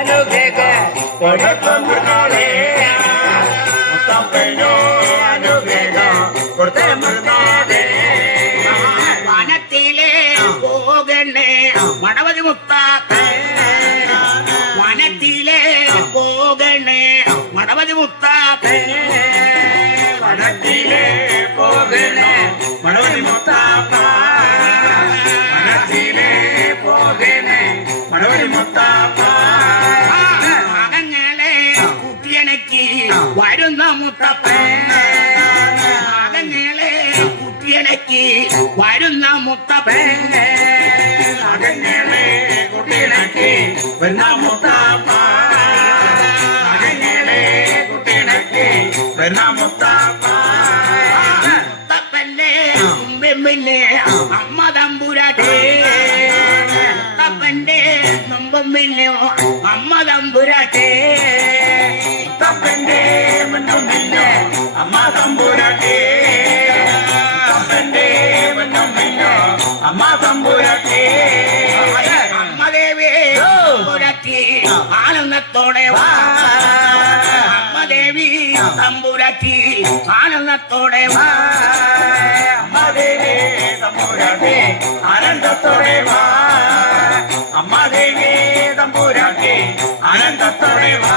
അനുഗ്രഹം കൊടുത്തു ഗുരുനാഥേ മുത്തപ്പന്റെ അനുഗ്രഹം കൊടുത്തു ഗുരുനാഥേ വനത്തിലെ പോകണേ മടവതി മുത്താപ്പ വനത്തിലെ പോകണേ മടവതി മുത്താപ്പ വനത്തിലെ പോകണേ മടവതി മുത്താപ്പ വനത്തിലെ പോകണേ മടവതി മുത്താപ്പ മകങ്ങളെ കുട്ടിയണക്കി വരുന്ന മുത്തപ്പ മകങ്ങളെ കുട്ടിയണക്കി വരുന്ന മുത്തപ്പ മകങ്ങളെ കുട്ടിയിണക്കി വരുന്ന മുത്താപ്പ മകങ്ങളെ കുട്ടിയിണക്കി വരുന്ന മുത്താപ്പ മുത്തപ്പന്റെ മുമ്പിന്നെ അമ്മ തമ്പുരാട്ടേ മുത്തപ്പന്റെ മുമ്പിന്നെ അമ്മ തമ്പുരാട്ടേ മുത്തപ്പന്റെ മുന്നും പിന്നെ അമ്മ തമ്പുരാട്ടി മുത്തപ്പന്റെ മുന്നും പിന്നെ അമ്മ തമ്പുരാട്ടി അമ്മ ദേവി തമ്പുരാട്ടി ആനന്ദത്തോടെ വാ അമ്മ ദേവി തമ്പുരാട്ടി ആനന്ദത്തോടെ വാ അമ്മ ദേവി തമ്പുരാട്ടി ആനന്ദത്തോടെ വാ അമ്മ ദേവി തമ്പുരാട്ടി ആനന്ദത്തോടെ വാ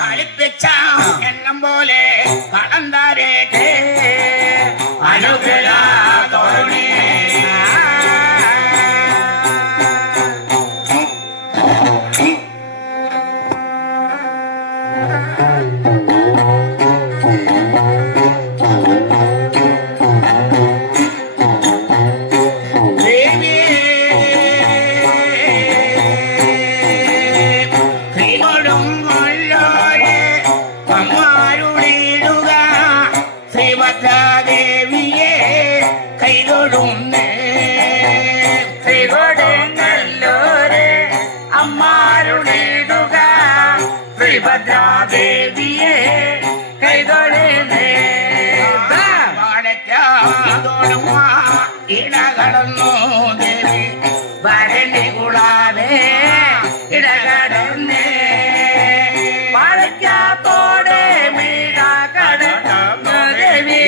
കളിപ്പിച്ച എണ്ണം പോലെ കടം താരേറ്റേ അനുഗ്രഹ തോരണേ ദേവി ശ്രീകൊടും കൊല്ലോരെ അമ്മാരുളിടുക ശ്രീഭദ്രാദേവിയെ കൈതൊടുന്നേ ശ്രീകൊടുങ്ങല്ലൂരെ അമ്മാരുളിടുക ശ്രീഭദ്രാദേവിയെ കൈതൊഴുന്നേ പാടത്തോടുവാ ഇടകടന്നു ദേവി വരണ്ടി കൂടാതെ ഇടകടന്നേ പഴയ്ക്കാത്തോടെ മീഴ കടന്നു ദേവി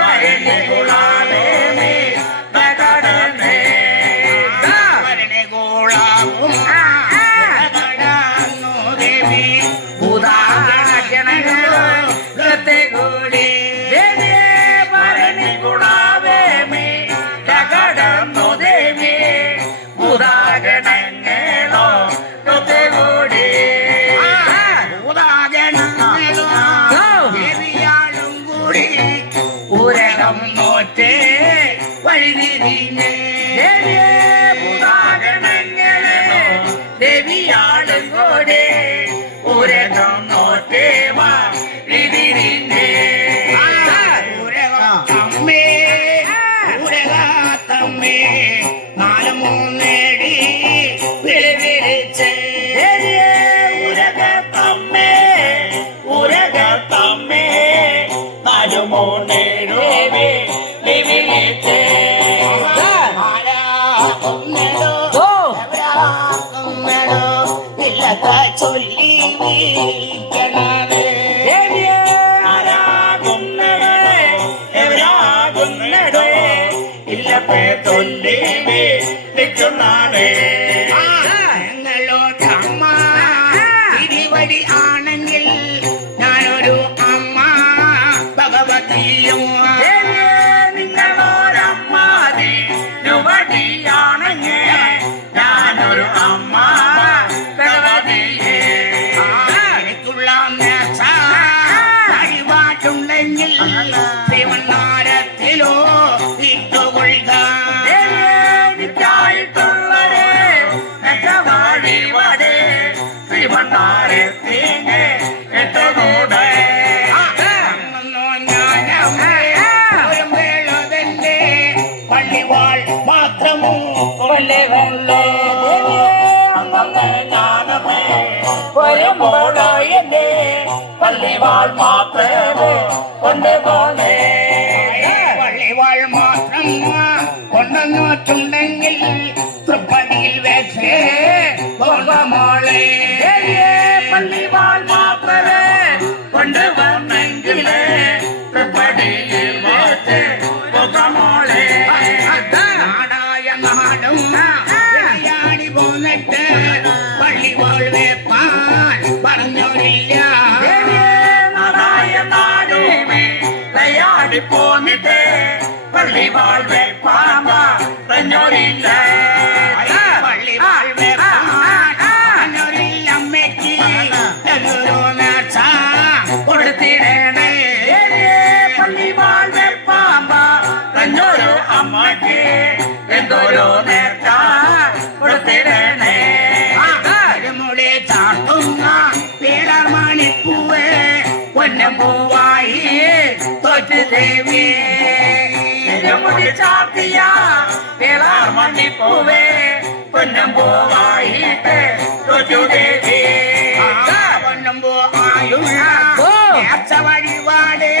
വരണ്ടി കൂടാതെ മീഴ കടന്നേ വരണി കൂടാവും ഇടകടന്നു ദേവി ഭൂതാഗണങ്ങളോ കൂടി ദേവിയെ ഭരണി കൂടാതെ മീഴ കടന്നു ദേവി ഉദാഹരണങ്ങളോ കൂടി ഭൂതാഗണങ്ങളോ ദേവിയാളും കൂടി ഉരകം നോറ്റേ വഴിതിരിഞ്ഞേ ദേവിയെ ഉദാഹരണങ്ങളോ ദേവിയാളും കൂടി ഉരകം നോട്ടേവാ ഇതിരിഞ്ഞേ ഉരകത്തമ്മേ ഉരകത്തമ്മേ നാലമൂന്നേടി വിളിവിളിച്ചേ ദേവിയെ ഉരകത്തമ്മേ ഉരകത്തമ്മേ നാലുമൂന്നേരോവേ വിളിച്ചേ ചൊല്ലി വീക്കണേ ദേവിയെ ആരാകുന്നടേ എവരാകുന്നടേ ഇല്ലപ്പേ തൊല്ലി നിൽക്കുന്നാടേ ഞങ്ങളോടമ്മ തിരുവടി ആണെങ്കിൽ ഞാനൊരു അമ്മ ഭഗവതിയും ദേവിയെ നിങ്ങളോരമ്മാതി യുവതിയാണെങ്കിൽ ഞാനൊരു അമ്മ ഭഗവതിയേ എനിക്കുള്ള വഴിപാട്ടുണ്ടെങ്കിൽ ശ്രീമന്നാരത്തിലോ ഇട്ടുകൊള്ളുക ായിട്ടുള്ളവരെ വഴിപാട് ശ്രീമന്നാരെ തീങ്ങെ എട്ടതോടെ പള്ളിവാൾ മാത്രമോ കൊല്ലുകൊള്ളോ വന്ന് ഞാനമ്മേ വരുമ്പോഴോ എന്നെ പള്ളിവാൾ മാത്രമേ കൊണ്ടുപോന്നേ. പള്ളിവാൾ മാത്രം കൊണ്ടുവന്നിട്ടുണ്ടെങ്കിൽ തൃപ്പതിയിൽ വെച്ച് മോളെ പള്ളിവാൾ മാത്രമേ കൊണ്ടുവന്നെങ്കിൽ തൃപ്പടിയിൽ വെച്ച് മോളെ. നാടായ നാടും വിളയാടി പോന്നിട്ട് പള്ളിവാൾ വെപ്പാൻ പറഞ്ഞോരില്ല. നാടായ നാടുമേ തയ്യാടി പോന്നിട്ട് പള്ളിവാൾ വെപ്പാൻ പറഞ്ഞോരില്ല. പള്ളിവാൾ വെപ്പാൻ അമ്മയ്ക്ക് എന്നൊരു നേർച്ച കൊടുത്തിടണേ. പള്ളിവാൾ വെപ്പാൻ പറഞ്ഞൊരു അമ്മയ്ക്ക് എന്തൊരു നേർച്ച കൊടുത്തിടണേ. മുടി ചാട്ടുന്ന പേരാർ മണിപ്പൂവേ പൊന്നപ്പൂവായി തോറ്റു ദേവി. മുടി ചാർത്തിയ വേളാർ മണിപ്പൂവേ പൊന്നമ്പൂവായിട്ട് തൊറ്റുദേവി. പൊന്നമ്പൂ ആയുള്ള നേർച്ച വഴിപാട്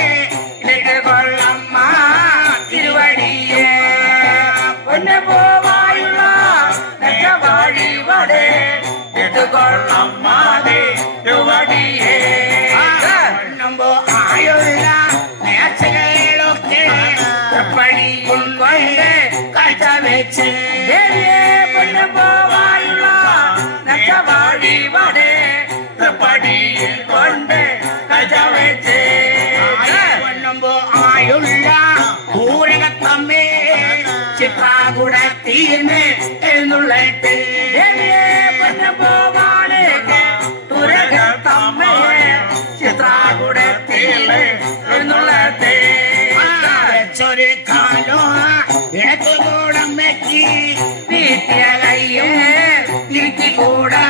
കൊള്ളമ്മ തിരുവടിയേ. പൊന്നമ്പൂവായുള്ള വഴിപാട് കൊള്ളമ്മാതെ തിരുവടിയേ. പൊന്നമ്പൂ ആയുള്ള നേർച്ചകളൊക്കെ പണി കൊണ്ടുകൊണ്ട് കാഴ്ച വെച്ച് പൊന്നമ്പൂവായുള്ള വഴിപാട് പടിയിൽ കൊണ്ട് കജ വെച്ച്. പൊന്നമ്പൂ ആയുള്ള പൂരകത്തമ്മേ ചിത്രാകുടത്തീന്ന് എന്നുള്ളിട്ട് പൊന്നമ്പൂവാളേക്ക് തുരകത്തമ്മയെ ചിത്രാകുടത്തിൽ എന്നുള്ളത് വെച്ചൊരു കാലോ ഇടത്തുകൂടമ്മയ്ക്ക് വീട്ടിയ കയ്യും തിരുത്തിക്കൂടാ.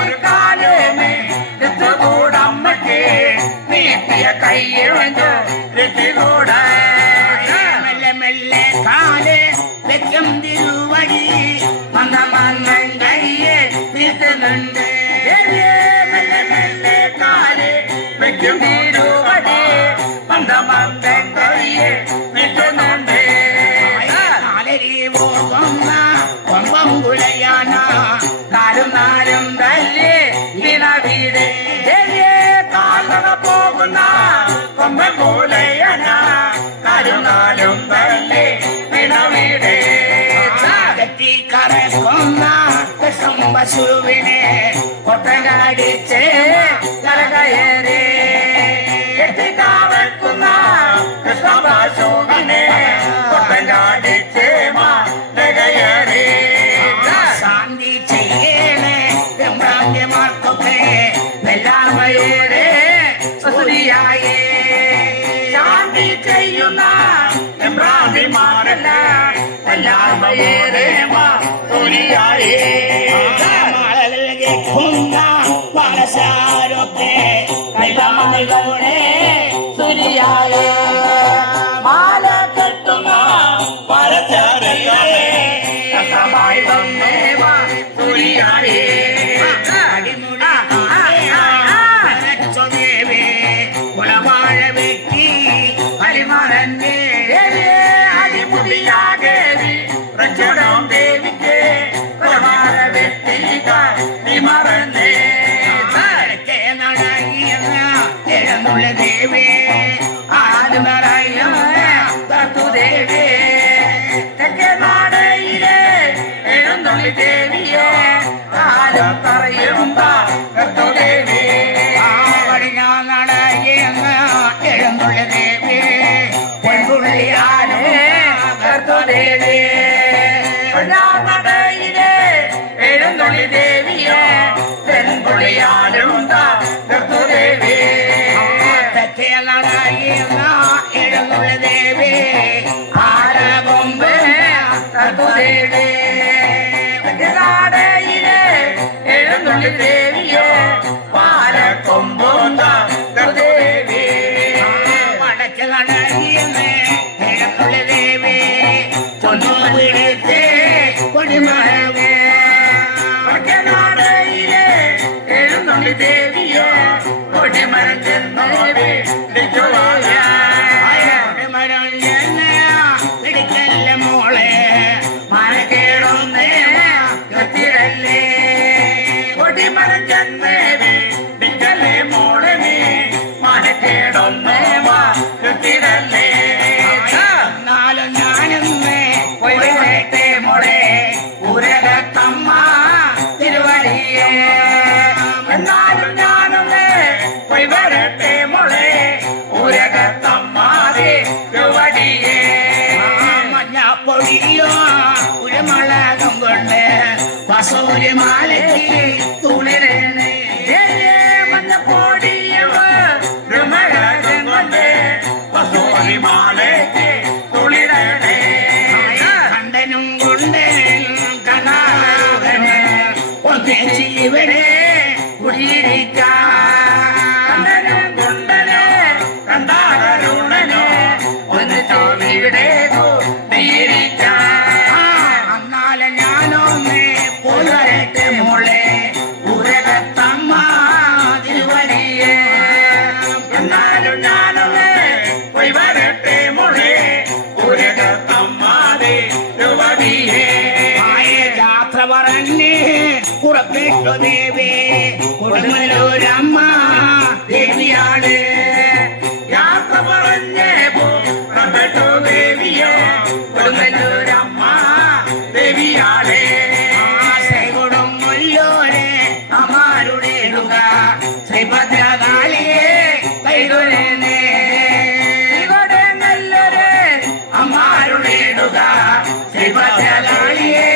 ഒരു കാലമേ കൂടമ്മക്ക് വീട്ടിയ കയ്യിഴഞ്ഞു കൂടാ. മെല്ലെ മെല്ലെ കാല് വെക്കും തിരുവടി മന്ദ മന്ദം കയ്യെ നീട്ടുന്നുണ്ട്. മെല്ലെ മെല്ലെ കാല് വെക്കും തിരുവടി മന്ദമന്ദം കയ്യെ നിൽക്കുന്നുണ്ട്. നാലരി പോകുന്ന കൊമ്പം കുലയാന കാലും നാലും തല്ലി വീണ വീട് കാണ പോകുന്ന കൊമ്പൻ പോലെയന കരുനാലും തള്ളി വീണ വീട്. കറക്കുന്ന പശുവിനെ കൊട്ടകടിച്ച് കരകയറി കെട്ടിക്കാവെക്കുന്ന കൃഷ്ണപശുവിനെ കൊട്ടങ്കാടിച്ച് മാകയറി. ശാന്തി ചെയ്യണേ ബ്രാഹ്മ്യമാർക്കൊക്കെ വെല്ലാമയുടെ സുരിയായേ. ശാന്തി ചെയ്യുന്ന എംബ്രാഹിമാരല്ല എല്ലാമയേറെ തുലിയായേ. പാലശാരൊക്കെ കൈലാമകളുടെ സുരിയായേ. മാല കെട്ടുന്ന പരച്ചരകളെ കഷ്ടമായി വന്നേവ തുലിയായേ. കുളവാഴ വെട്ടി പരിമറന്നേ അടിമുടിയാകേവി പ്രചുരം ദേവിക്ക് പ്രമാണ വെട്ടിക വിമറന്നേ. എഴുന്നുള്ള ദേവി ആദ്യ ദേവി തെക്കേ നാടയിലെ എഴുന്നള്ളി ദേവിയെ ആരും പറയുമ്പ ദേവി. ഞാൻ നടയുന്ന എഴുന്നുള്ള ദേവി പെൺപുള്ളിയാനേ ദേവി നടയിലെ എഴുന്നള്ളി ദേവിയെ പെൺപുളിയാലും ദേവി. തെക്കേ നടയുന്ന എഴുന്നുള്ള ദേവി ആരകൊമ്പ് ദേവി നാടയിലെ എഴുന്നള്ളി ദേവിയെ പാലക്കൊമ്പുണ്ട ദേവി. വടക്ക് നടയുന്ന എഴുന്നുള്ള ദേവി ചൊന്നു പിടിച്ച് കൊടിമഴവേ കസൂരിമാലയ്ക്ക് തുളിരണേ മഞ്ഞപ്പൊടിയവ രുമഴകം കൊണ്ട് കസൂരിമാലയ്ക്ക് തുളിരണേ കണ്ടനും കൊണ്ടൻ കണാകന് ഒന്നിച്ച് ഇവിടെ കുടിയിരിക്കാൻ കണ്ടനും കൊണ്ടനെ കണ്ടാകരുണനെ ഒന്നിച്ചോ ഇവിടെ എന്നാലും ഞാനൊന്ന് പുലരട്ടെ മോളെ ഉരകത്തമ്മ തിരുവടിയേ എന്നാലും ഞാനൊന്ന് പോയി വരട്ടെ മോളെ ഉരകത്തമ്മാതെ യുവതിയേ യാത്ര പറഞ്ഞ് പുറപ്പെട്ടു ദേവി കൊടുങ്ങല്ലൂരമ്മ ദേവിയാണ് യാത്ര പറഞ്ഞേ പുറപ്പെട്ടു ദേവിയോ കൊടുങ്ങല്ലൂരമ്മ ദേവിയാളേ കൊടുങ്ങല്ലൂരെ അമാരുടെ ഇടുക ശ്രീഭദ്രകാളിയെ കൈകൊരുന്നേ കൊടുങ്ങല്ലൂരെ അമ്മാരുടെ ഇടുക ശ്രീഭദ്രകാളിയെ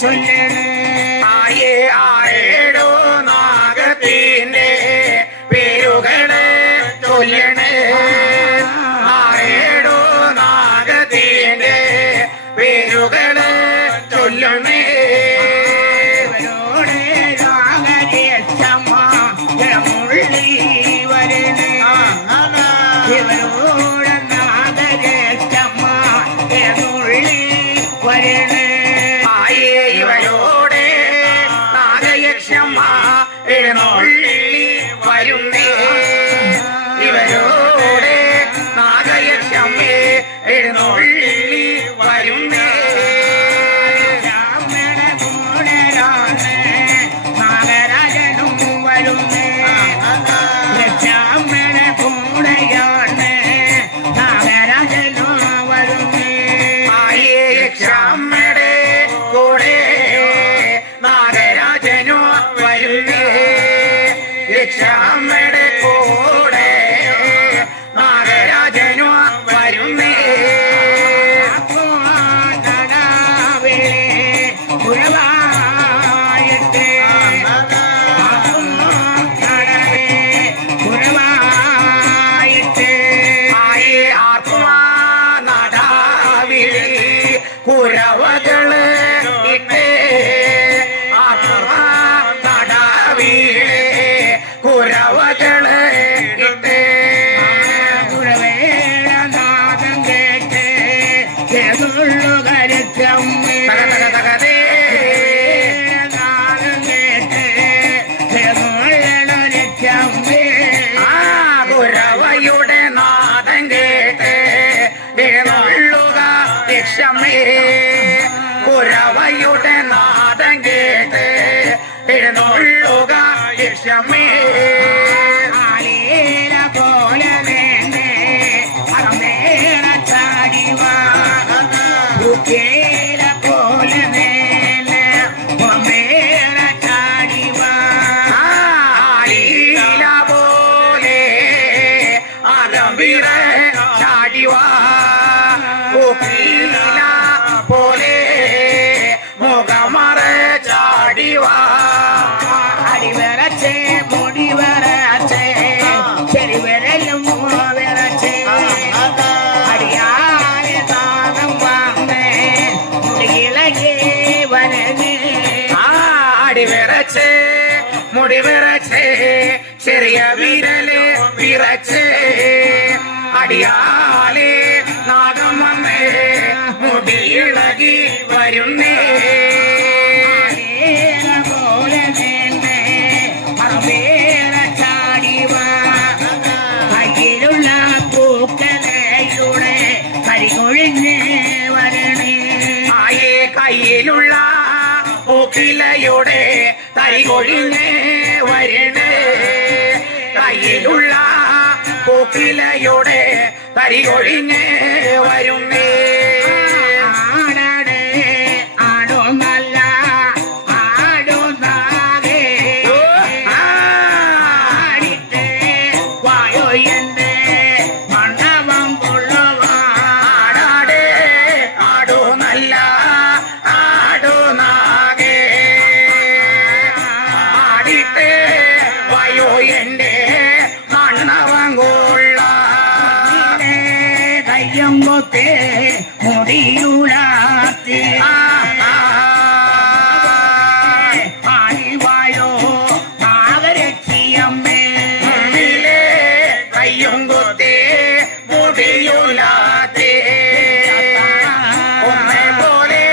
ചൊല്ലണേ ആയേടോ നാഗത്തിന്റെ പേരുകളെ ചൊല്ലണേ ആയേടോ നാഗത്തിന്റെ പേരുകളെ ചൊല്ലണേ ഇവരോട് നാഗരക്ഷമ്മ മുള്ളി വരണേ ഇവരോട് നാഗരക്ഷമ്മ മുള്ളി വരണേ ഇവരോടെ നാഗയക്ഷമ്മ എഴുന്നള്ളി വരുന്നേ ഇവരോടെ നാഗയക്ഷമ്മ എഴുന്നള്ളി വരുന്നേ രാമണ ഗുണരാണ് നാഗരാജനും വരുന്നേ രാമണ ഗുണയാണ് നാഗരാജനും വരുന്നേ യക്ഷമ്മയുടെ എന്നുള്ളുകരച്ചമ്മേ തകതകതകതേ നാദം കേട്ട് എന്നുള്ളൊരച്ചമ്മേ കുരവയുടെ നാദം കേട്ട് എഴുന്നള്ളുക യക്ഷമേ കുരവയുടെ നാദം കേട്ട് എഴുന്നള്ളുക യക്ഷമേ ആലീല പോലെ വേണ്ടേ അമ്മേണ ചാടിവാ ഉക്കേല പോലെ വേണ്ടേ അമ്മേണ ചാടിവാ ആലീല പോലെ അലംബിറ ചാടിവാ ഉക്കീല പോലെ മുഖമറ ചാടിവാ അടിവരച്ചേ മുടി വരച്ചേ ചെരുവരലും വരച്ചേ അടിയാലെ താനം വാങ്ങേ മുടിയിലകേ വരനേ ആടി വിറച്ചേ മുടി വിറച്ചേ ചെറിയ വിരല് വിറച്ചേ അടിയാലെ നാഗം വന്നേ മുടി ഇളകി വരുന്നേ ആലേല പോലെ വേണ്ടേ അമ്മേണ ചാടിവാ കയ്യിലുള്ള പൂക്കലയുടെ കരികൊഴിഞ്ഞ് വരണേ ആയേ കയ്യിലുള്ള പൂക്കിലയുടെ തരി കൊഴിഞ്ഞേ വരണേ കയ്യിലുള്ള പൂക്കിലയുടെ തരി കൊഴിഞ്ഞേ വരുന്നേ ആടടേ ആടോ നല്ല ആടോ നാഗേ ആടിട്ടേ വായോ എന്റെ മണ്ണവം കൊള്ളുവാ ആടാടേ ആടോ നല്ല ആടോ നാഗേ ആടിട്ടേ വയോ എന്റെ മണ്ണവങ്കൊള്ള കയ്യമ്പൊത്തെ മുടിയുലാത്തി ആഴിവായോ നാഗരക്ഷിയമ്മേ മുന്നിലെ കയ്യും കുത്തേ മുടിയുലാത്തേ ഒന്നേ പോലെ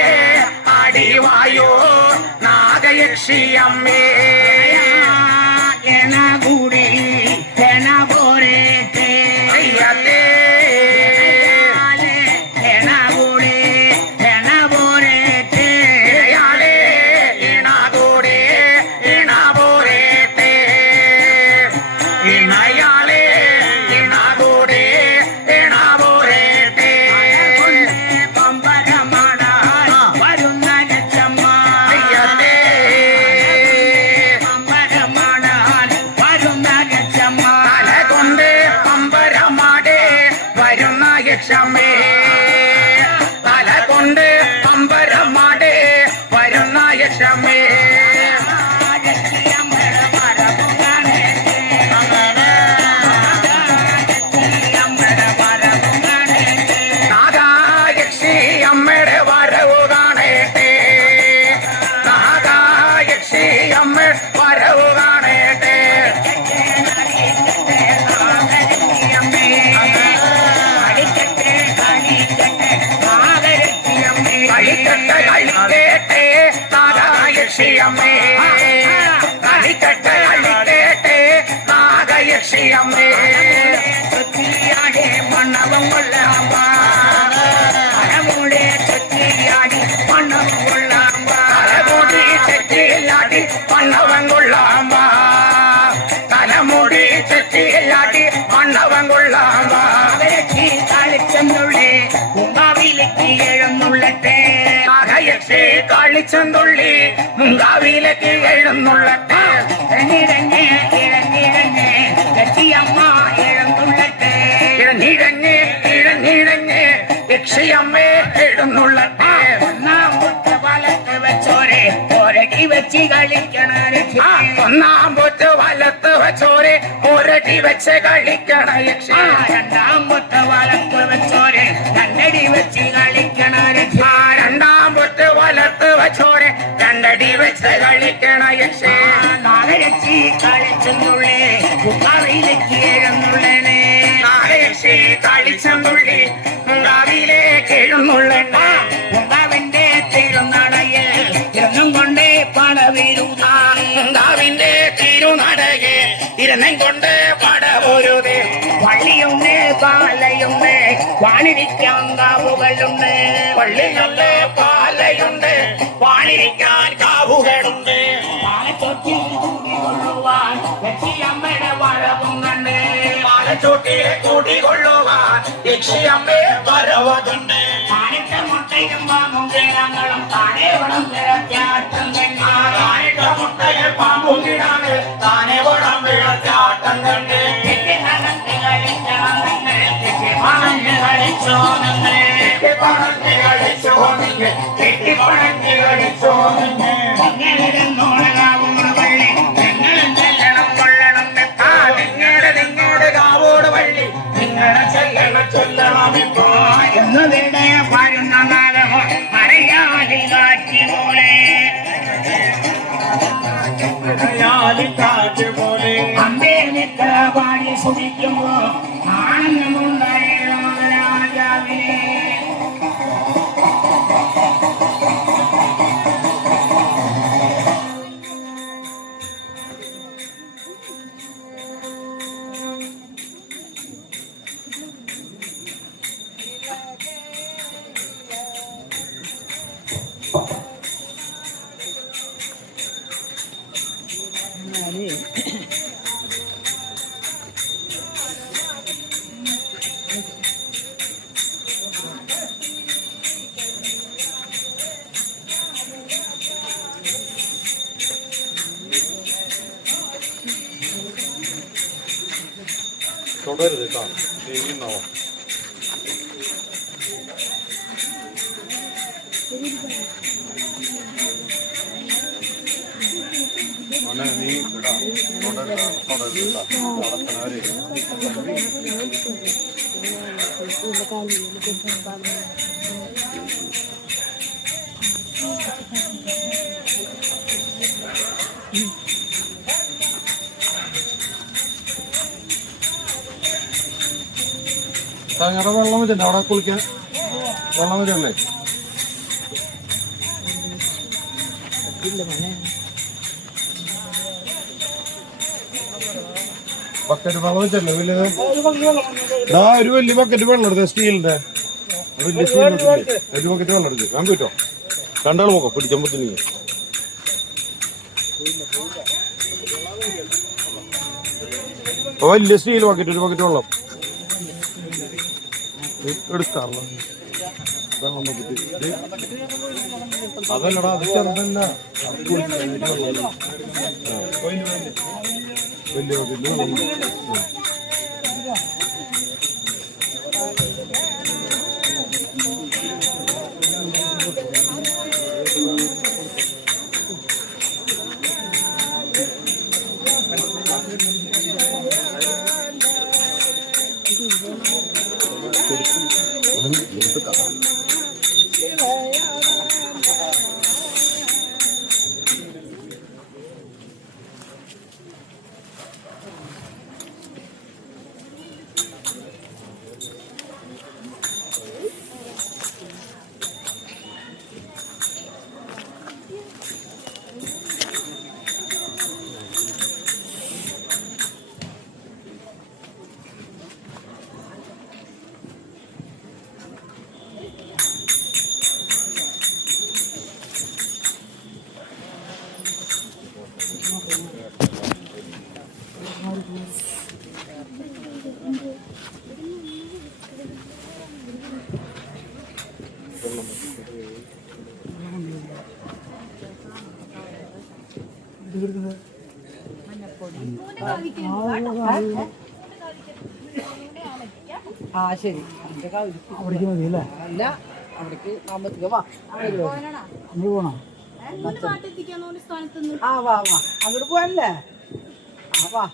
അടിവായോ നാഗയക്ഷിയമ്മേ എന കൂടി എന പോരേറ്റേ അയ്യത്തേ എന കൂടി എന പോരേറ്റേ ഇണയാളേ ഇണകൂടെ ഇണപോരേട്ടേ ഇണയാളേ ഇണകൂടെ ഇണപോരേട്ടേ പമ്പരമാടാൻ വരുന്ന ലക്ഷമ്മ അയ്യത്തേ പമ്പരമാടാൻ വരുന്ന ലക്ഷമ്മ തല കൊണ്ട് പമ്പരമാടെ വരുന്ന യക്ഷമേ തല കൊണ്ട് പമ്പരമാടെ വരുന്ന യക്ഷമേ നാഗായക്ഷി അമ്മയുടെ വരവ് കാണേട്ടെ നാഗായക്ഷി അമ്മ വരവ് കാണേട്ടെ കളിക്കട്ടെ കളിക്കേട്ടെ നാഗായക്ഷി അമ്മേ കളിക്കട്ടെ കളിക്കേട്ടെ നാഗയക്ഷി അമ്മേ മണ്ണവം കൊള്ളാമ്പ അരമൂടെ ചുറ്റിയാടി മണ്ണവം കൊള്ളാമ്പ തലമുടി ചെറ്റിയില്ലാട്ടി മണ്ണവൻ കൊള്ളാമ്പ തലമുടി ചെറ്റിയില്ലാട്ടി മണ്ണവൻ കൊള്ളാമ്പ അവരച്ചി കളിച്ചെന്നുള്ളേ കുമാവിലേക്ക് എഴുന്നുള്ളട്ടെ നാഗയക്ഷി കളിച്ചെന്തുള്ളി മുങ്കാവിയിലേക്ക് എഴുന്നള്ളട്ടെ ഇഴഞ്ഞിഴഞ്ഞ് ഇഴഞ്ഞിഴഞ്ഞ് ലക്ഷിയമ്മ എഴുന്നുള്ളട്ടെ ഇഴഞ്ഞിഴഞ്ഞ് ഇഴഞ്ഞിഴഞ്ഞ് യക്ഷിയമ്മേ എഴുന്നള്ളട്ടെ ഒന്നാം മുട്ട വലത്ത് വെച്ചോരെ ഒരടി വെച്ച് കളിക്കണ ആ ഒന്നാം പൊറ്റ് വലത്ത് വെച്ചോരെ ഒരടി വെച്ച് കളിക്കണ യക്ഷി രണ്ടാം മുട്ട വലത്ത് വെച്ചോരെ രണ്ടടി വെച്ച് കളിക്കണ ആ രണ്ടാം പൊറ്റ് വലത്ത് വെച്ചോരെ രണ്ടടി വെച്ച് കളിക്കണ യക്ഷി നാഗരച്ചി കളിച്ചെന്നുള്ളേ കുമാവിലേക്ക് എഴുന്നുള്ളേ നാഗയക്ഷി കളിച്ചെന്നുള്ളി മുങ്കാവിയിലേക്ക് എഴുന്നു കൊള്ളണ്ട പൂങ്കാവിന്റെ തിരുനടയിൽ ഇരുന്നും കൊണ്ടേ പൂങ്കാവിന്റെ തിരുനടയെ ഇരുന്നും കൊണ്ട് പടപൊരുതേ പള്ളിയുണ്ട് പാലയുണ്ട് വാണിരിക്കാൻ കാവുകളുണ്ട് പള്ളിയുണ്ട് പാലയുണ്ട് വാണിരിക്കാൻ കാവുകളുണ്ട് പാലച്ചോട്ടിൽ കൂടിക്കൊള്ളുവാൻ ലക്ഷ്യമ്മയുടെ വരവും കണ്ട് പാലച്ചോട്ടിലെ കൂടികൊള്ളുവാൻ യക്ഷിയമ്മേ വരവുണ്ട് താനിട്ട മുട്ടയും പാമ്പും കിഴങ്ങളും താഴെ വളം കിഴക്കാട്ടം തന്നെ താനിട്ട മുട്ടയിൽ പാമ്പും കിടാണ് താനെ വടം വിളച്ചാട്ടം കണ്ട് കെട്ടിപ്പണഞ്ഞ് കളിച്ചോ നിങ്ങൾ കെട്ടിപ്പണഞ്ഞ് കളിച്ചോ നിങ്ങൾ കെട്ടിപ്പണഞ്ഞ് കളിച്ചോ നിങ്ങൾ പള്ളി ഞങ്ങളും ചെല്ലണം കൊള്ളണം നിങ്ങളുടെ കാവോട് വള്ളി നിങ്ങളെ ചൊല്ലണം ഇപ്പോ എന്നതിടെ പരുന്ന നാഗമോ അറിയാതെ കാറ്റി പോലെ കാറ്റ് പോലെ അമ്പേ നിത്ര പാടി സുഖിക്കുമ്പോ ആനന്ദമുണ്ടായിരുന്നു രാജാവിനെ തുടരുത് കേട്ടോ ചെയ്യുന്നോ മോനെ നീ ഇടാ തുടരുത് കേട്ടോ നടക്കുന്നവര് ഞങ്ങളുടെ വെള്ളം വെച്ചിട്ടുണ്ട് അവിടെ കുളിക്കാൻ വെള്ളം വെച്ചല്ലേ ബക്കറ്റ് വെള്ളം വെച്ചല്ലേ വലിയത് ഒരു വലിയ ബക്കറ്റ് വെള്ളം എടുത്തേ സ്റ്റീലിന്റെ വലിയ സ്റ്റീൽ ഒരു ബക്കറ്റ് വെള്ളം എടുത്ത് ഞാൻ പോയിട്ടോ രണ്ടാൾ നോക്കാം പിടിക്കാൻ പറ്റില്ല വലിയ സ്റ്റീൽ ബക്കറ്റ് ഒരു ബക്കറ്റ് വെള്ളം എടുക്കാറില്ല വെള്ളം നോക്കിട്ട് അതല്ലടാ അത് ചെറുതല്ല വലിയ ബക്കറ്റ് വെള്ളം ആ ശരി അവിടേക്ക് മതി അല്ലേ അല്ല അവിടേക്ക് ആകുമ്പോഴത്തേക്ക് വാ നീ പോണോ ആ വാ വാ അങ്ങോട്ട് പോവാനല്ലേ ആ വാ